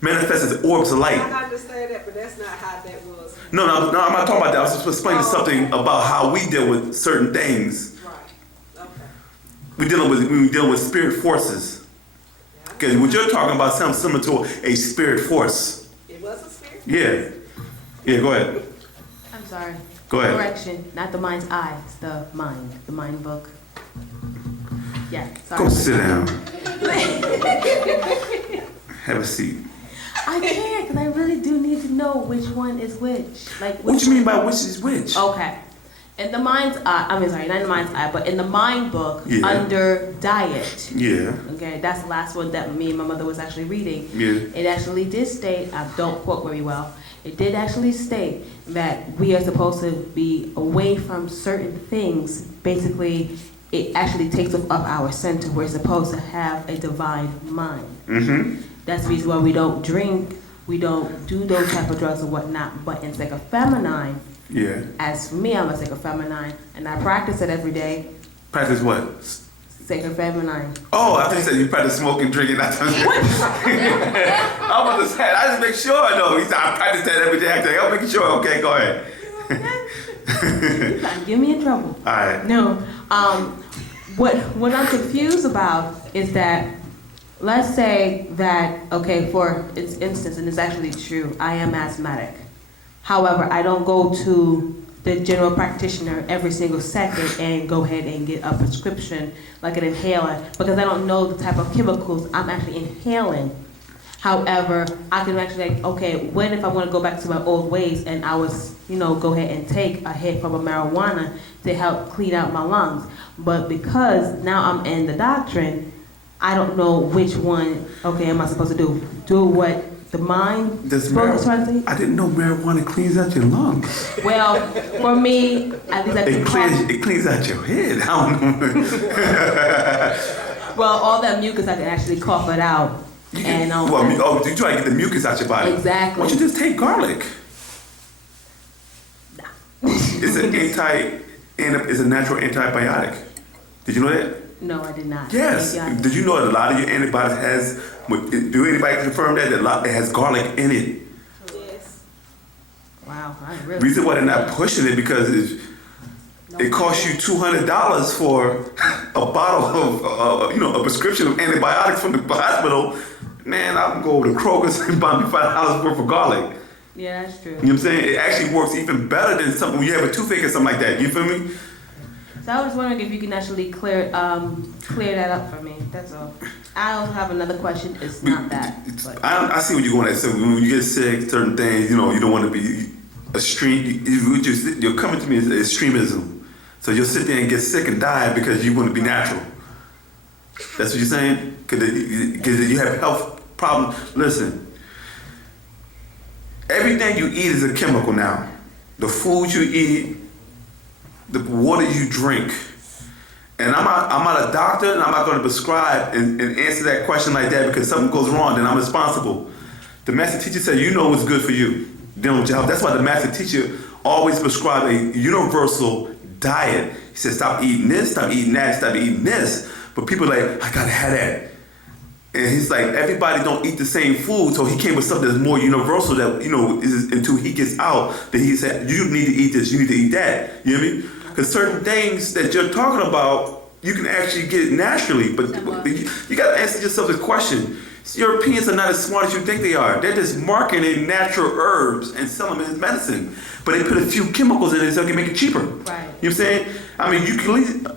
manifest as orbs of light. I understand that, but that's not how that was. No, I'm not talking about that. I was just explaining something about how we deal with certain things. Right. Okay. We dealing with spirit forces. Because what you're talking about sounds similar to a spirit force. It was a spirit? Yeah. Yeah, go ahead. I'm sorry. Go ahead. Correction, not the mind's eye, it's the mind book. Yeah, sorry. Go sit down. Have a seat. I can't, because I really do need to know which one is which. What you mean by which is which? Okay. In the mind's eye, not in the mind's eye, but in the mind book, Yeah. under diet. Yeah. Okay, that's the last one that me and my mother was actually reading. Yeah. It actually did state, I don't quote very well, it did actually state that we are supposed to be away from certain things. Basically, it actually takes us off our center. We're supposed to have a divine mind. Mm-hmm. That's the reason why we don't drink, we don't do those type of drugs or whatnot. But in Second Feminine, Yeah. as for me, I'm a Second Feminine, and I practice it every day. Practice what? Second Feminine. Oh, I think you said you practice smoking, drinking. I was just saying, I just make sure though. He said I practice that every day. I'm making sure. Okay, go ahead. You gotta get me in trouble. All right. No, what I'm confused about is that, let's say that, okay, for instance, and it's actually true, I am asthmatic. However, I don't go to the general practitioner every single second and go ahead and get a prescription like an inhaler because I don't know the type of chemicals I'm actually inhaling. However, I can actually okay, when if I want to go back to my old ways and I was, go ahead and take a hit from a marijuana to help clean out my lungs. But because now I'm in the doctrine, I don't know which one, am I supposed to do? Do what the mind is trying to say? I didn't know marijuana cleans out your lungs. Well, for me, at least I can It cleans out your head. I don't know. Well, all that mucus, I can actually cough it out. You try to get the mucus out your body. Exactly. Why don't you just take garlic? Nah. It's a natural antibiotic. Did you know that? No, I did not. Yes. Did you know that a lot of your antibiotics has? Do anybody confirm that it has garlic in it? Yes. Wow, I really. Reason why they're not pushing it because it costs you $200 for a bottle of, a prescription of antibiotics from the hospital. Man, I can go over to Kroger's and buy me $5 worth of garlic. Yeah, that's true. You know what I'm saying? It actually works even better than something when you have a toothache or something like that. You feel me? So I was wondering if you can actually clear that up for me. That's all. I also have another question. It's not that. But. I see what you're going at. So when you get sick, certain things, you don't want to be extreme. You're coming to me as extremism. So you'll sit there and get sick and die because you want to be natural. That's what you're saying? Because you have health problems. Listen, everything you eat is a chemical now. The food you eat, the water you drink. And I'm not a doctor, and I'm not going to prescribe and answer that question like that because something goes wrong, then I'm responsible. The master teacher said, you know what's good for you. That's why the master teacher always prescribed a universal diet. He said, stop eating this, stop eating that, stop eating this. But people are like, I gotta have that. And he's like, everybody don't eat the same food, so he came with something that's more universal that, is until he gets out, that he said, you need to eat this, you need to eat that. You know what I mean? Because certain things that you're talking about, you can actually get naturally, but you gotta answer yourself this question. Europeans are not as smart as you think they are. They're just marketing natural herbs and selling them as medicine. But they put a few chemicals in it so they can make it cheaper. Right. You know what I'm saying? I mean,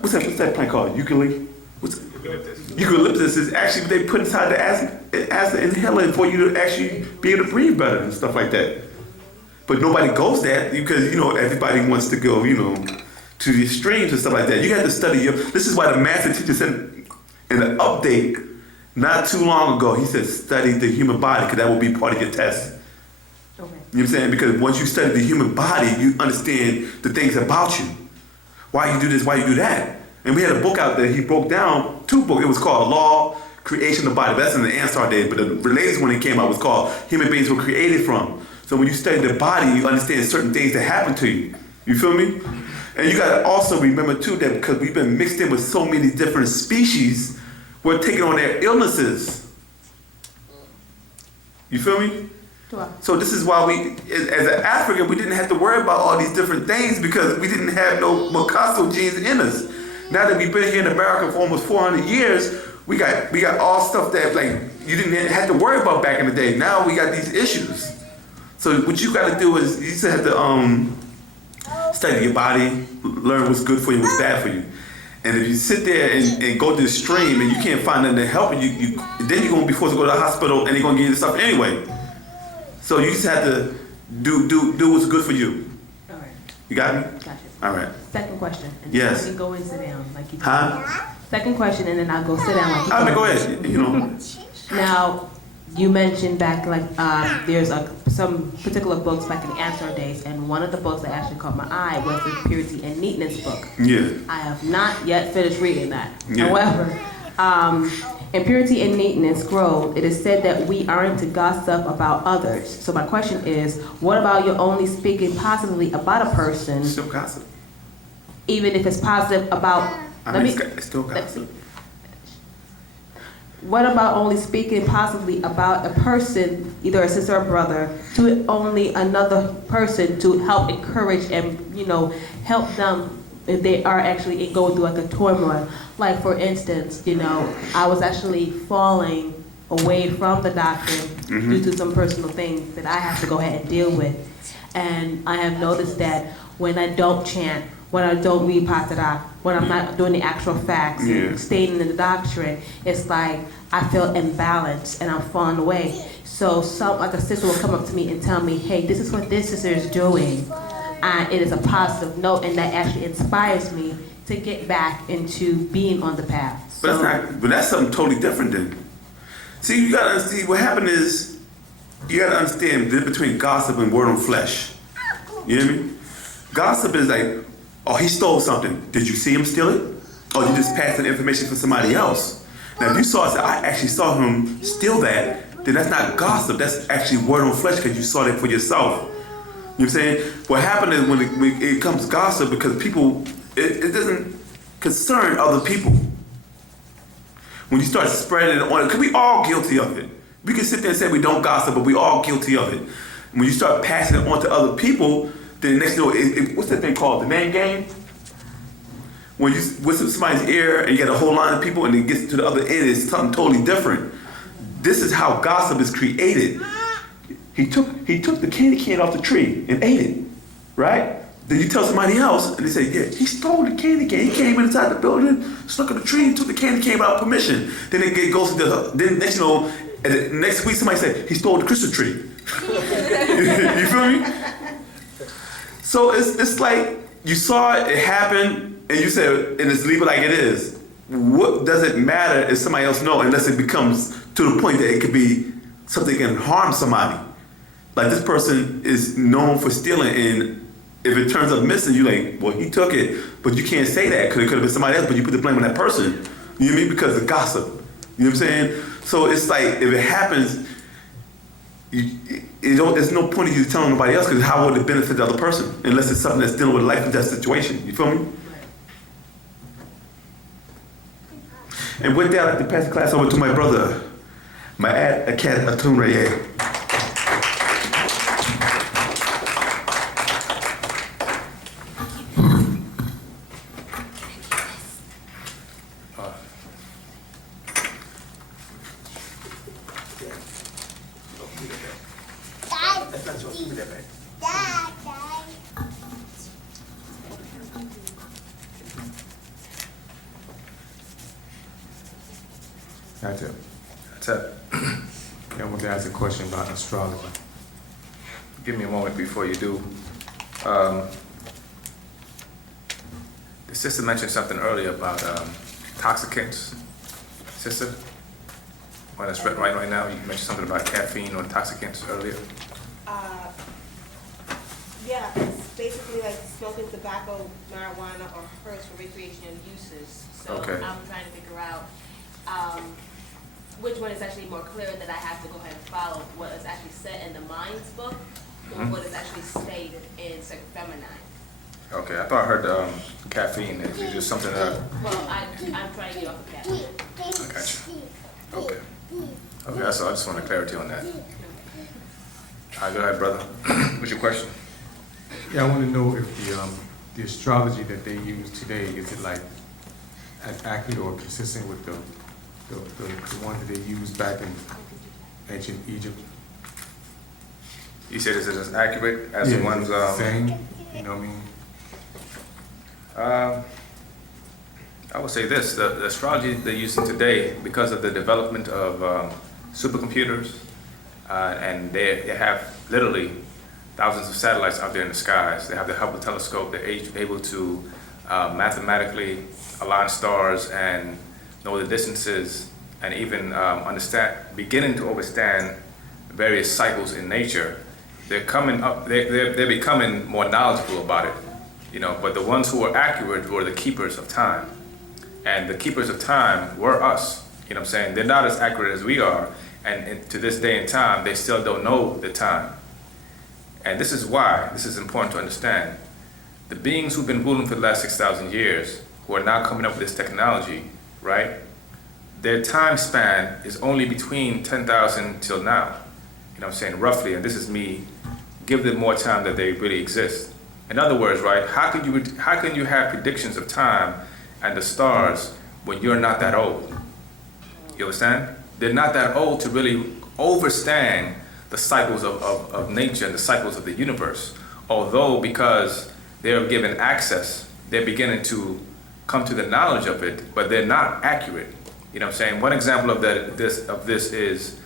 what's that plant called? Eucalyptus is actually what they put inside the acid inhaler for you to actually be able to breathe better and stuff like that. But nobody goes that because, everybody wants to go, to the extremes and stuff like that. You have to study this is why the master teacher said in the update not too long ago, he said study the human body because that will be part of your test. Okay. You know what I'm saying? Because once you study the human body, you understand the things about you. Why you do this, why you do that. And we had a book out there, he broke down 2 books. It was called Law, Creation of the Body. That's in the Ansar days, but the latest one that came out was called Human Beings Were Created From. So when you study the body, you understand certain things that happen to you. You feel me? And you gotta also remember too that because we've been mixed in with so many different species, we're taking on their illnesses. You feel me? Sure. So this is why as an African, we didn't have to worry about all these different things because we didn't have no Picasso genes in us. Now that we've been here in America for almost 400 years, we got all stuff that you didn't have to worry about back in the day. Now we got these issues. So what you got to do is you just have to study your body, learn what's good for you, what's bad for you. And if you sit there and go to the stream and you can't find nothing to help you, then you're gonna be forced to go to the hospital and they're gonna give you the stuff anyway. So you just have to do what's good for you. All right. You got me? Gotcha. All right. Second question. And Yes. then you can go and sit down like you Huh? Second question, and then I'll go sit down like you I mean, told go me. ahead. Now, you mentioned back there's some particular books back in the Ansar days, and one of the books that actually caught my eye was the Purity and Neatness book. Yeah. I have not yet finished reading that. Yeah. However, in Purity and Neatness Grove, it is said that we aren't to gossip about others. So my question is, what about you're only speaking positively about a person, Still gossip. even if it's positive about... It's still gossip. What about only speaking positively about a person, either a sister or brother, to only another person to help encourage and, help them if they are actually going through like a turmoil? Like for instance, I was actually falling away from the doctrine due to some personal things that I have to go ahead and deal with. And I have noticed that when I don't chant, when I don't read Patadak, when I'm not doing the actual facts and stating in the doctrine, it's like I feel imbalanced and I'm falling away. So like a sister will come up to me and tell me, hey, this is what this sister is doing. And it is a positive note, and that actually inspires me to get back into being on the path. But that's something totally different then. See, you gotta see what happened is you gotta understand the difference between gossip and word on flesh. You know what I mean? Gossip is like, oh, he stole something. Did you see him steal it? Or you just passed the information for somebody else? Now, if you I actually saw him steal that, then that's not gossip. That's actually word on flesh because you saw that for yourself. You know what I'm saying? What happened is when it comes gossip, because people, it doesn't concern other people. When you start spreading it on, because we all guilty of it. We can sit there and say we don't gossip, but we all guilty of it. When you start passing it on to other people, then next thing you know, what's that thing called? The name game? when you whisper somebody's ear and you get a whole line of people and it gets to the other end, it's something totally different. This is how gossip is created. He took the candy cane off the tree and ate it, right? Then you tell somebody else and they say, yeah, he stole the candy cane. He came inside the building, stuck in the tree and took the candy cane without permission. Then it goes to then next, and the next week somebody said, he stole the Christmas tree. You feel me? So it's like you saw it happen and you said, and it's leave it like it is. What does it matter if somebody else knows unless it becomes to the point that it could be something that can harm somebody? Like this person is known for stealing, and if it turns up missing, you're like, well, he took it, but you can't say that because it could have been somebody else, but you put the blame on that person. You know what I mean? Because of gossip. You know what I'm saying? So it's like, if it happens, there's no point of you telling nobody else because how would it benefit the other person unless it's something that's dealing with a life and death situation. You feel me? And with that, I'd like to pass the class over to my brother, my Akat Atunraye. That's it. That's it. I want to ask a question about astrology. Give me a moment before you do. The sister mentioned something earlier about intoxicants. Sister, well, that's right now. You mentioned something about caffeine or intoxicants earlier. Yeah, it's basically like smoking tobacco, marijuana, or herbs for recreational uses. So Okay. I'm trying to figure out which one is actually more clear that I have to go ahead and follow what is actually said in the Minds book or what is actually stated in Sacred Feminine. Okay, I thought I heard caffeine is just something that. Well, I'm trying to get off of caffeine. I got you. Okay. Okay, that's all. I just wanted clarity on that. All right, go ahead, brother. What's your question? Yeah, I want to know if the astrology that they use today, is it like as accurate or consistent with the one that they used back in ancient Egypt? You said is it as accurate as the ones? Same, you know what I mean? I would say this: the astrology they're using today, because of the development of supercomputers, and they have literally thousands of satellites out there in the skies. They have the Hubble telescope. They're able to mathematically align stars and know the distances, and even beginning to understand various cycles in nature. They're coming up. They're becoming more knowledgeable about it, you know. But the ones who were accurate were the keepers of time, and the keepers of time were us. You know what I'm saying? They're not as accurate as we are, and to this day and time, they still don't know the time. And this is why this is important to understand. The beings who've been ruling for the last 6,000 years, who are now coming up with this technology, right? Their time span is only between 10,000 till now. You know what I'm saying? Roughly, and this is me, give them more time that they really exist. In other words, right, how can you have predictions of time and the stars when you're not that old? You understand? They're not that old to really understand the cycles of nature and the cycles of the universe. Although because they're given access, they're beginning to come to the knowledge of it, but they're not accurate. You know what I'm saying? One example of this is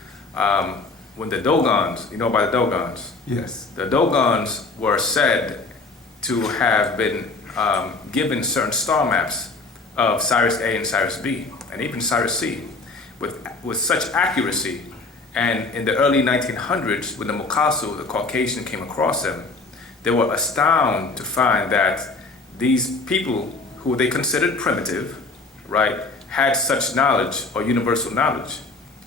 when the Dogons, you know about the Dogons? Yes. The Dogons were said to have been given certain star maps of Sirius A and Sirius B, and even Sirius C, with such accuracy. And in the early 1900s, when the Mukasu, the Caucasian, came across them, they were astounded to find that these people who they considered primitive, right, had such knowledge or universal knowledge.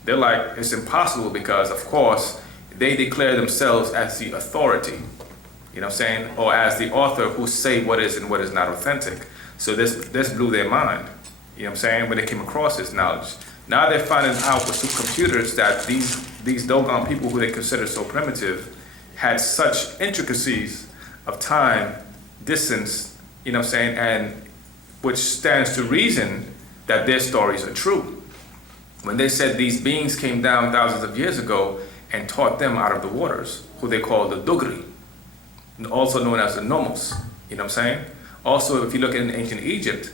They're like, it's impossible because, of course, they declare themselves as the authority, you know what I'm saying, or as the author who say what is and what is not authentic. So this blew their mind, you know what I'm saying, when they came across this knowledge. Now they're finding out with supercomputers that these Dogon people who they consider so primitive had such intricacies of time, distance, you know what I'm saying, and which stands to reason that their stories are true. When they said these beings came down thousands of years ago and taught them out of the waters, who they call the Dugri, also known as the Nomos, you know what I'm saying? Also, if you look in ancient Egypt,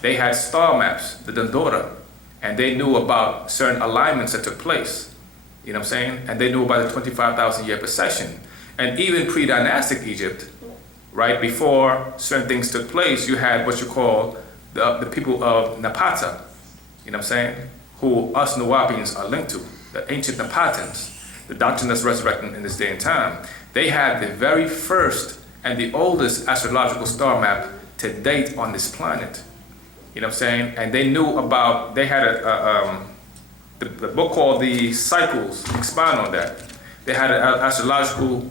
they had star maps, the Dandora, and they knew about certain alignments that took place, you know what I'm saying? And they knew about the 25,000 year procession. And even pre-dynastic Egypt, right, before certain things took place, you had what you call the people of Napata, you know what I'm saying? Who us Nuwaupians are linked to, the ancient Napatans, the doctrine that's resurrecting in this day and time. They had the very first and the oldest astrological star map to date on this planet. You know what I'm saying? And they knew about, they had the book called The Cycles, expound on that. They had an astrological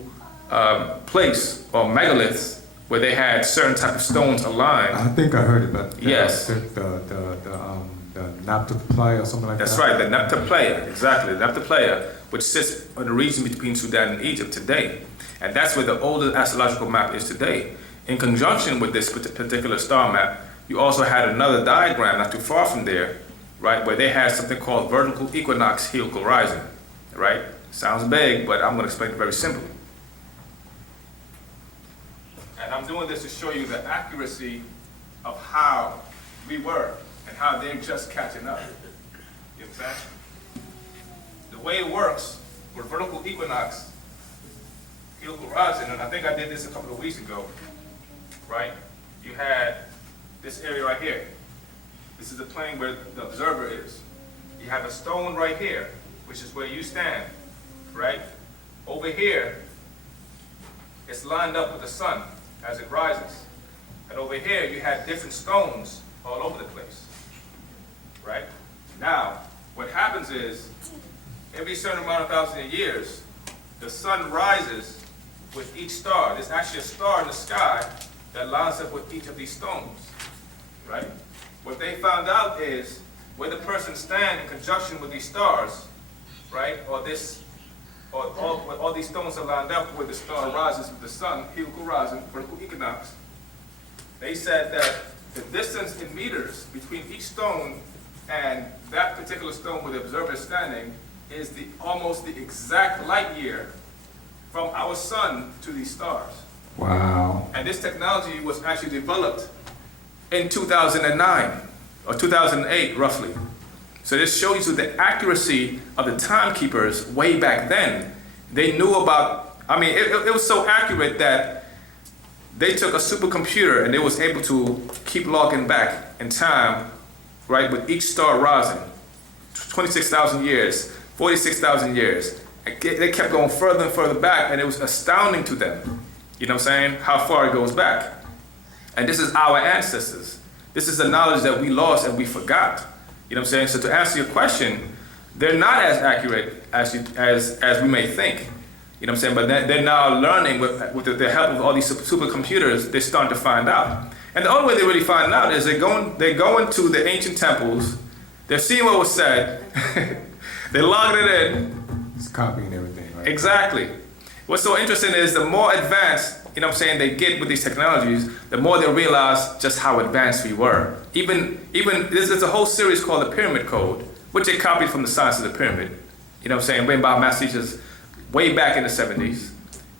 place or megaliths where they had certain type of stones aligned. I think I heard about that. Yes. The Naphtali or something like That's that. right, the Naphtali, exactly, the Naphtali, which sits in the region between Sudan and Egypt today. And that's where the oldest astrological map is today. In conjunction with this particular star map, you also had another diagram not too far from there, right, where they had something called vertical equinox helical rising, right? Sounds big, but I'm going to explain it very simply. And I'm doing this to show you the accuracy of how we were and how they're just catching up. You know what I'm saying? The way it works with vertical equinox helical rising, and I think I did this a couple of weeks ago, right? You had this area right here. This is the plane where the observer is. You have a stone right here, which is where you stand, right? Over here, it's lined up with the sun as it rises. And over here, you have different stones all over the place, right? Now, what happens is, every certain amount of thousands of years, the sun rises with each star. There's actually a star in the sky that lines up with each of these stones, right? What they found out is where the person stands in conjunction with these stars, right? Or all these stones are lined up where the star rises with the sun, helical rising, vertical equinox. They said that the distance in meters between each stone and that particular stone where the observer is standing is almost the exact light year from our sun to these stars. Wow. And this technology was actually developed in 2009 or 2008 roughly. So this shows you the accuracy of the timekeepers way back then. They knew about, I mean, it was so accurate that they took a supercomputer and they was able to keep logging back in time, right, with each star rising. 26,000 years, 46,000 years. They kept going further and further back, and it was astounding to them. You know what I'm saying? How far it goes back. And this is our ancestors. This is the knowledge that we lost and we forgot. You know what I'm saying? So to answer your question, they're not as accurate as we may think. You know what I'm saying? But they're now learning with the help of all these supercomputers, they're starting to find out. And the only way they really find out is they go into the ancient temples, they're seeing what was said, they're logging it in. It's copying everything, right? Exactly. What's so interesting is the more advanced, you know what I'm saying, they get with these technologies, the more they realize just how advanced we were. Even there's a whole series called the Pyramid Code, which they copied from the Science of the Pyramid. You know what I'm saying, written by master teachers way back in the 70s.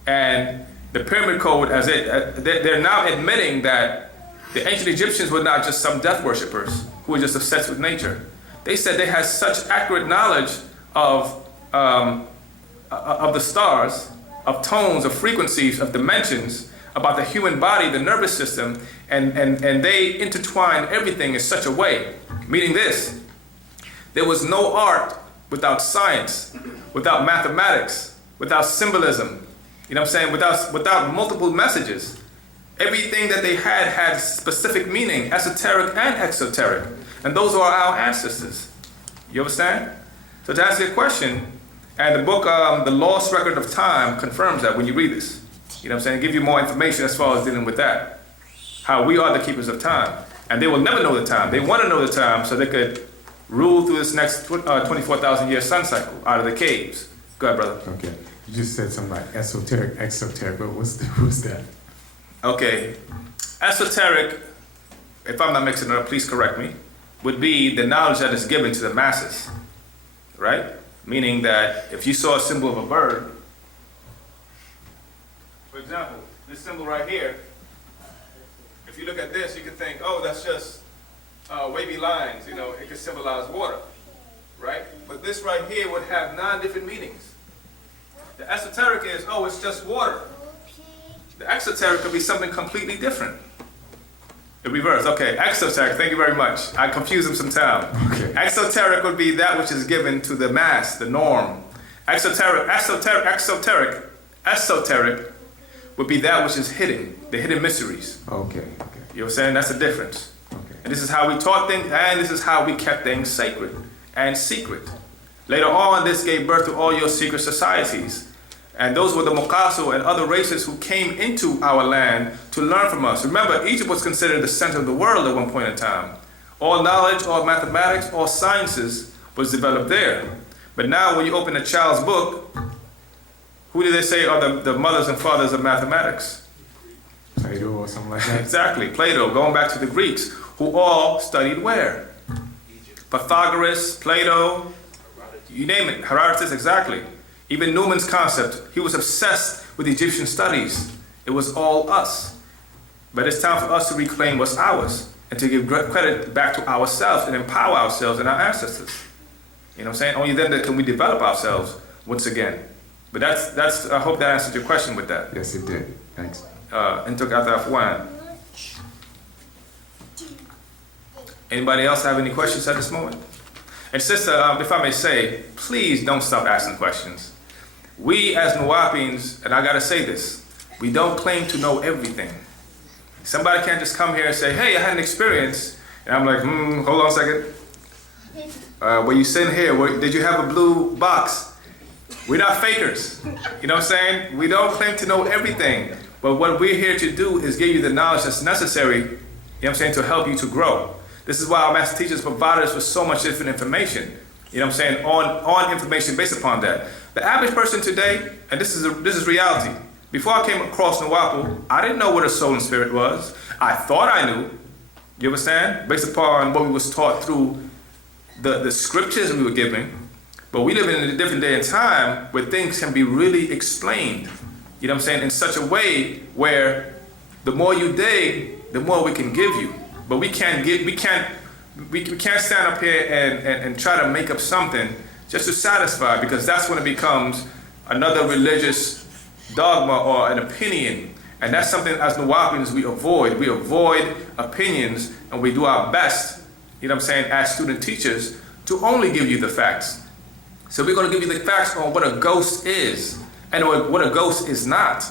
And the Pyramid Code, they're now admitting that the ancient Egyptians were not just some death worshippers who were just obsessed with nature. They said they had such accurate knowledge of the stars, of tones, of frequencies, of dimensions, about the human body, the nervous system, and they intertwined everything in such a way, meaning this: there was no art without science, without mathematics, without symbolism, you know what I'm saying, without multiple messages. Everything that they had specific meaning, esoteric and exoteric, and those are our ancestors. You understand? So to answer your question, and the book, The Lost Record of Time, confirms that when you read this. You know what I'm saying? Give you more information as far as dealing with that. How we are the keepers of time. And they will never know the time. They want to know the time so they could rule through this next 24,000 year sun cycle out of the caves. Go ahead, brother. Okay. You just said something like esoteric, exoteric, but what's that? Okay. Esoteric if I'm not mixing it up, please correct me, would be the knowledge that is given to the masses, right? Meaning that if you saw a symbol of a bird, for example, this symbol right here, if you look at this, you can think, oh, that's just wavy lines, it could symbolize water, right? But this right here would have 9 different meanings. The esoteric is, oh, it's just water. The exoteric could be something completely different. The reverse, okay, exoteric, thank you very much. I confuse them sometimes. Okay. Exoteric would be that which is given to the mass, the norm. Esoteric would be that which is hidden, the hidden mysteries. Okay. You know what I'm saying? That's the difference. Okay. And this is how we taught things, and this is how we kept things sacred and secret. Later on, this gave birth to all your secret societies. And those were the Mokasu and other races who came into our land to learn from us. Remember, Egypt was considered the center of the world at one point in time. All knowledge, all mathematics, all sciences was developed there. But now when you open a child's book, who do they say are the mothers and fathers of mathematics? Plato or something like that? Exactly, Plato, going back to the Greeks, who all studied where? Pythagoras, Plato, you name it, Herodotus, exactly. Even Newman's concept, he was obsessed with Egyptian studies. It was all us. But it's time for us to reclaim what's ours and to give credit back to ourselves and empower ourselves and our ancestors. You know what I'm saying? Only then can we develop ourselves once again. But that's I hope that answered your question with that. Yes, it did. Thanks. And took out that one. Anybody else have any questions at this moment? And sister, if I may say, please don't stop asking questions. We as Nuwaupians, and I gotta say this, we don't claim to know everything. Somebody can't just come here and say, hey, I had an experience, and I'm like, hold on a second. Were you sitting here? Did you have a blue box? We're not fakers. You know what I'm saying? We don't claim to know everything. But what we're here to do is give you the knowledge that's necessary, you know what I'm saying, to help you to grow. This is why our master teachers provide us with so much different information. You know what I'm saying? On information based upon that. The average person today, and this is reality. Before I came across Wu-nuwaupu, I didn't know what a soul and spirit was. I thought I knew. You understand? Based upon what we was taught through the scriptures we were given. But we live in a different day and time where things can be really explained. You know what I'm saying? In such a way where the more you dig, the more we can give you. But we can't stand up here and try to make up something just to satisfy, because that's when it becomes another religious dogma or an opinion. And that's something as Nuwaupians we avoid. We avoid opinions, and we do our best, you know what I'm saying, as student teachers to only give you the facts. So we're going to give you the facts on what a ghost is and what a ghost is not.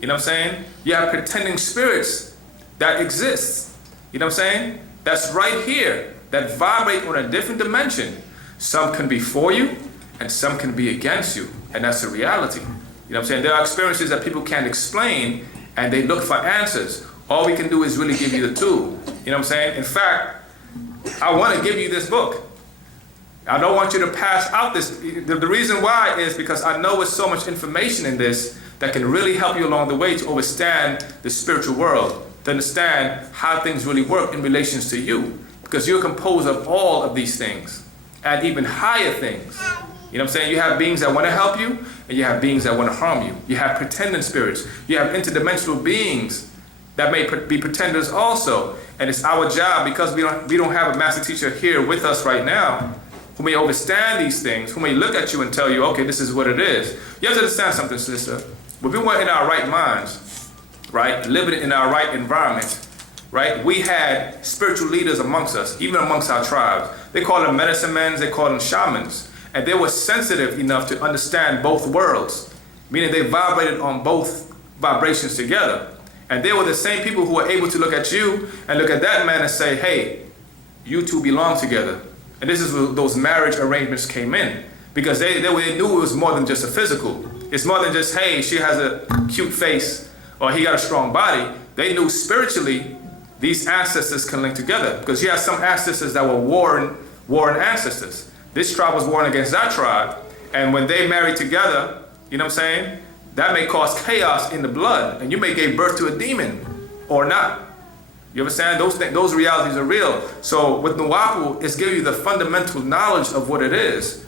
You know what I'm saying? You have pretending spirits that exist. You know what I'm saying? That's right here, that vibrate on a different dimension. Some can be for you, and some can be against you, and that's the reality. You know what I'm saying? There are experiences that people can't explain, and they look for answers. All we can do is really give you the tool. You know what I'm saying? In fact, I want to give you this book. I don't want you to pass out this. The reason why is because I know there's so much information in this that can really help you along the way to understand the spiritual world, to understand how things really work in relations to you. Because you're composed of all of these things and even higher things. You know what I'm saying? You have beings that want to help you, and you have beings that want to harm you. You have pretending spirits. You have interdimensional beings that may be pretenders also. And it's our job, because we don't have a master teacher here with us right now who may understand these things, who may look at you and tell you, okay, this is what it is. You have to understand something, sister. When we were in our right minds, right, living in our right environment, right, we had spiritual leaders amongst us, even amongst our tribes. They call them medicine men, they call them shamans. And they were sensitive enough to understand both worlds, meaning they vibrated on both vibrations together. And they were the same people who were able to look at you and look at that man and say, hey, you two belong together. And this is where those marriage arrangements came in, because they knew it was more than just a physical. It's more than just, hey, she has a cute face or he got a strong body. They knew spiritually these ancestors can link together, because you have some ancestors that were warring ancestors. This tribe was warring against that tribe, and when they married together, you know what I'm saying, that may cause chaos in the blood, and you may give birth to a demon or not. You know You understand? Those realities are real. So with Nuwaupu, it's giving you the fundamental knowledge of what it is.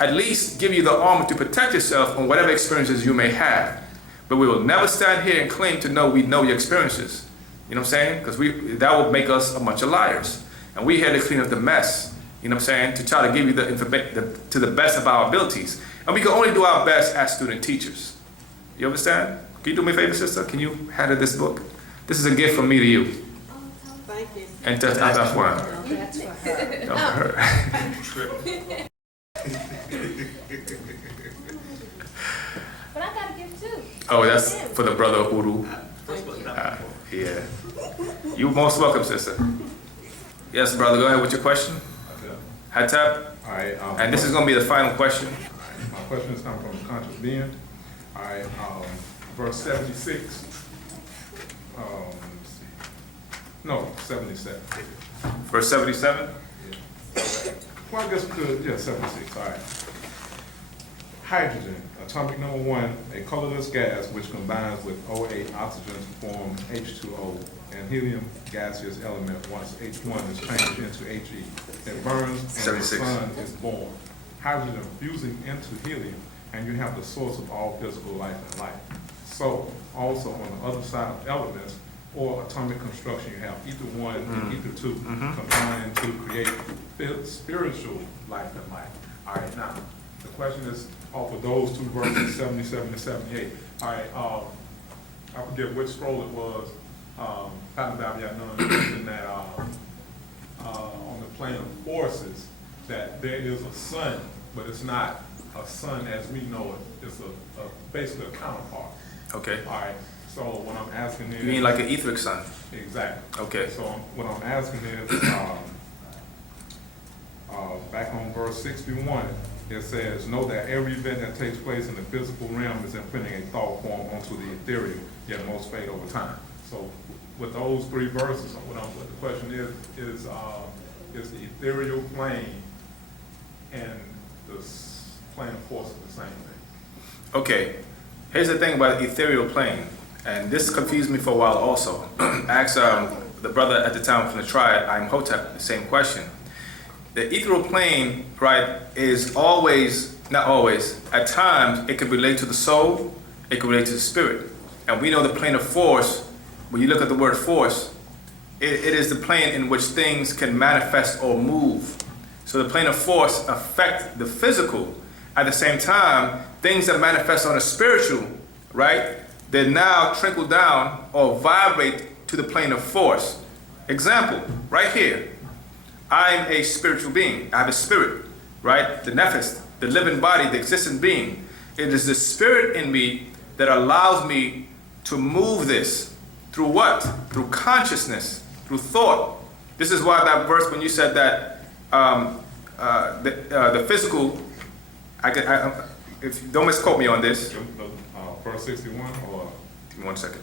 At least give you the armor to protect yourself on whatever experiences you may have. But we will never stand here and claim to know we know your experiences. You know what I'm saying? Because that would make us a bunch of liars. And we're here to clean up the mess. You know what I'm saying? To try to give you the information to the best of our abilities. And we can only do our best as student teachers. You understand? Can you do me a favor, sister? Can you handle this book? This is a gift from me to you. Thank you. And that's why. That's for her. Not for her. But I got a gift too. Oh, that's for the brother Uru. Yeah. You're most welcome, sister. Yes, brother, go ahead with your question. Hattab. All right. And this is going to be the final question. My question is coming from the conscious being. All right. Verse 76. Let's see. No, 77. Verse 77. Well, I guess we could, yeah, 76. All right. Hydrogen, atomic number 1, a colorless gas which combines with O8 oxygen to form H2O, and helium, gaseous element, once H1 is changed into He. It burns and 76. the sun is born. Hydrogen fusing into helium, and you have the source of all physical life and life. So, also on the other side of elements, or atomic construction, you have ether 1 and ether 2 combined to create spiritual life and life. All right, now, the question is off of those two verses, 77 and 78. All right, I forget which scroll it was. Patton Babianon mentioned that on the plane of forces, that there is a sun, but it's not a sun as we know it. It's basically a counterpart. Okay. All right. So what I'm asking is, You mean like an etheric sun? exactly. Okay. So what I'm asking is, back on verse 61, it says, know that every event that takes place in the physical realm is imprinting a thought form onto the ethereal, yet most fade over time. So with those three verses, what the question is the ethereal plane and the plane of force the same thing? Okay. Here's the thing about the ethereal plane, and this confused me for a while also. I asked the brother at the time from the triad, Imhotep, the same question. The ethereal plane, right, is always, not always, at times it can relate to the soul, it can relate to the spirit. And we know the plane of force, when you look at the word force, it is the plane in which things can manifest or move. So the plane of force affect the physical. At the same time, things that manifest on a spiritual, right, they now trickle down or vibrate to the plane of force. Example, right here. I'm a spiritual being. I have a spirit, right? The nefesh, the living body, the existing being. It is the spirit in me that allows me to move this. Through what? Through consciousness, through thought. This is why that verse, when you said that the physical, if don't misquote me on this. Verse 61 or? Give me 1 second.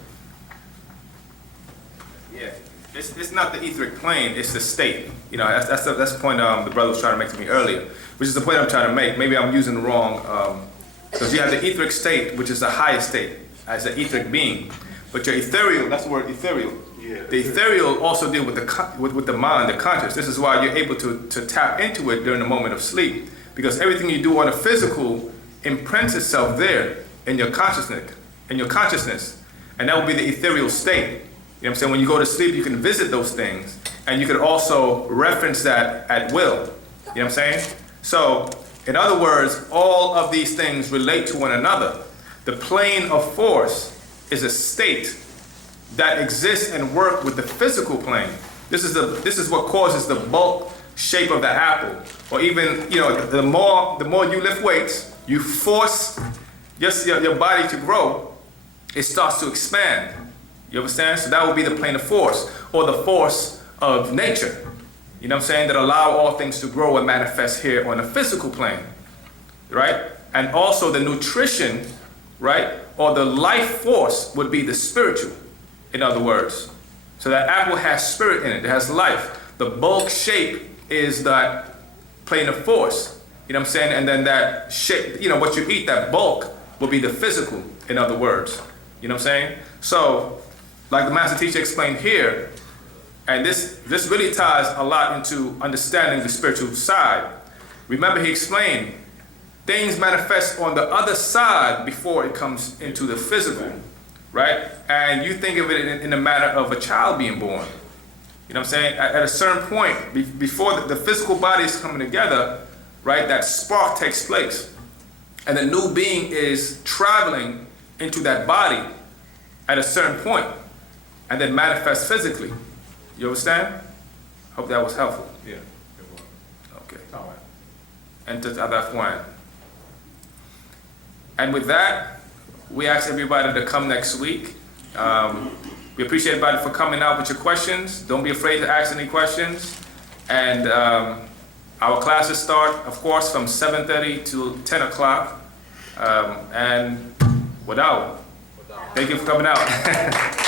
Yeah. It's not the etheric plane, it's the state. You know, that's the point the brother was trying to make to me earlier, which is the point I'm trying to make. Maybe I'm using the wrong, because you have the etheric state, which is the highest state, as an etheric being. But your ethereal, that's the word ethereal. Yeah. The ethereal also deal with the mind, the conscious. This is why you're able to tap into it during the moment of sleep, because everything you do on a physical imprints itself there in your consciousness, and that will be the ethereal state. You know what I'm saying? When you go to sleep, you can visit those things, and you can also reference that at will. You know what I'm saying? So, in other words, all of these things relate to one another. The plane of force is a state that exists and works with the physical plane. This is what causes the bulk shape of the apple, or even, you know, the more you lift weights, you force just your body to grow, it starts to expand. You understand? So that would be the plane of force, or the force of nature. You know what I'm saying? That allow all things to grow and manifest here on the physical plane, right? And also the nutrition, right? Or the life force would be the spiritual, in other words. So that apple has spirit in it, it has life. The bulk shape is that plane of force. You know what I'm saying? And then that shape, you know, what you eat, that bulk will be the physical, in other words. You know what I'm saying? So, like the master teacher explained here, And this really ties a lot into understanding the spiritual side. Remember, he explained things manifest on the other side before it comes into the physical, right? And you think of it in the matter of a child being born. You know what I'm saying? At a certain point, before the physical body is coming together, right, that spark takes place. And the new being is traveling into that body at a certain point and then manifests physically. You understand? Hope that was helpful. Yeah, it was. Okay. All right. And to other one. And with that, we ask everybody to come next week. We appreciate everybody for coming out with your questions. Don't be afraid to ask any questions. And our classes start, of course, from 7:30 to 10 o'clock. And without. Thank you for coming out.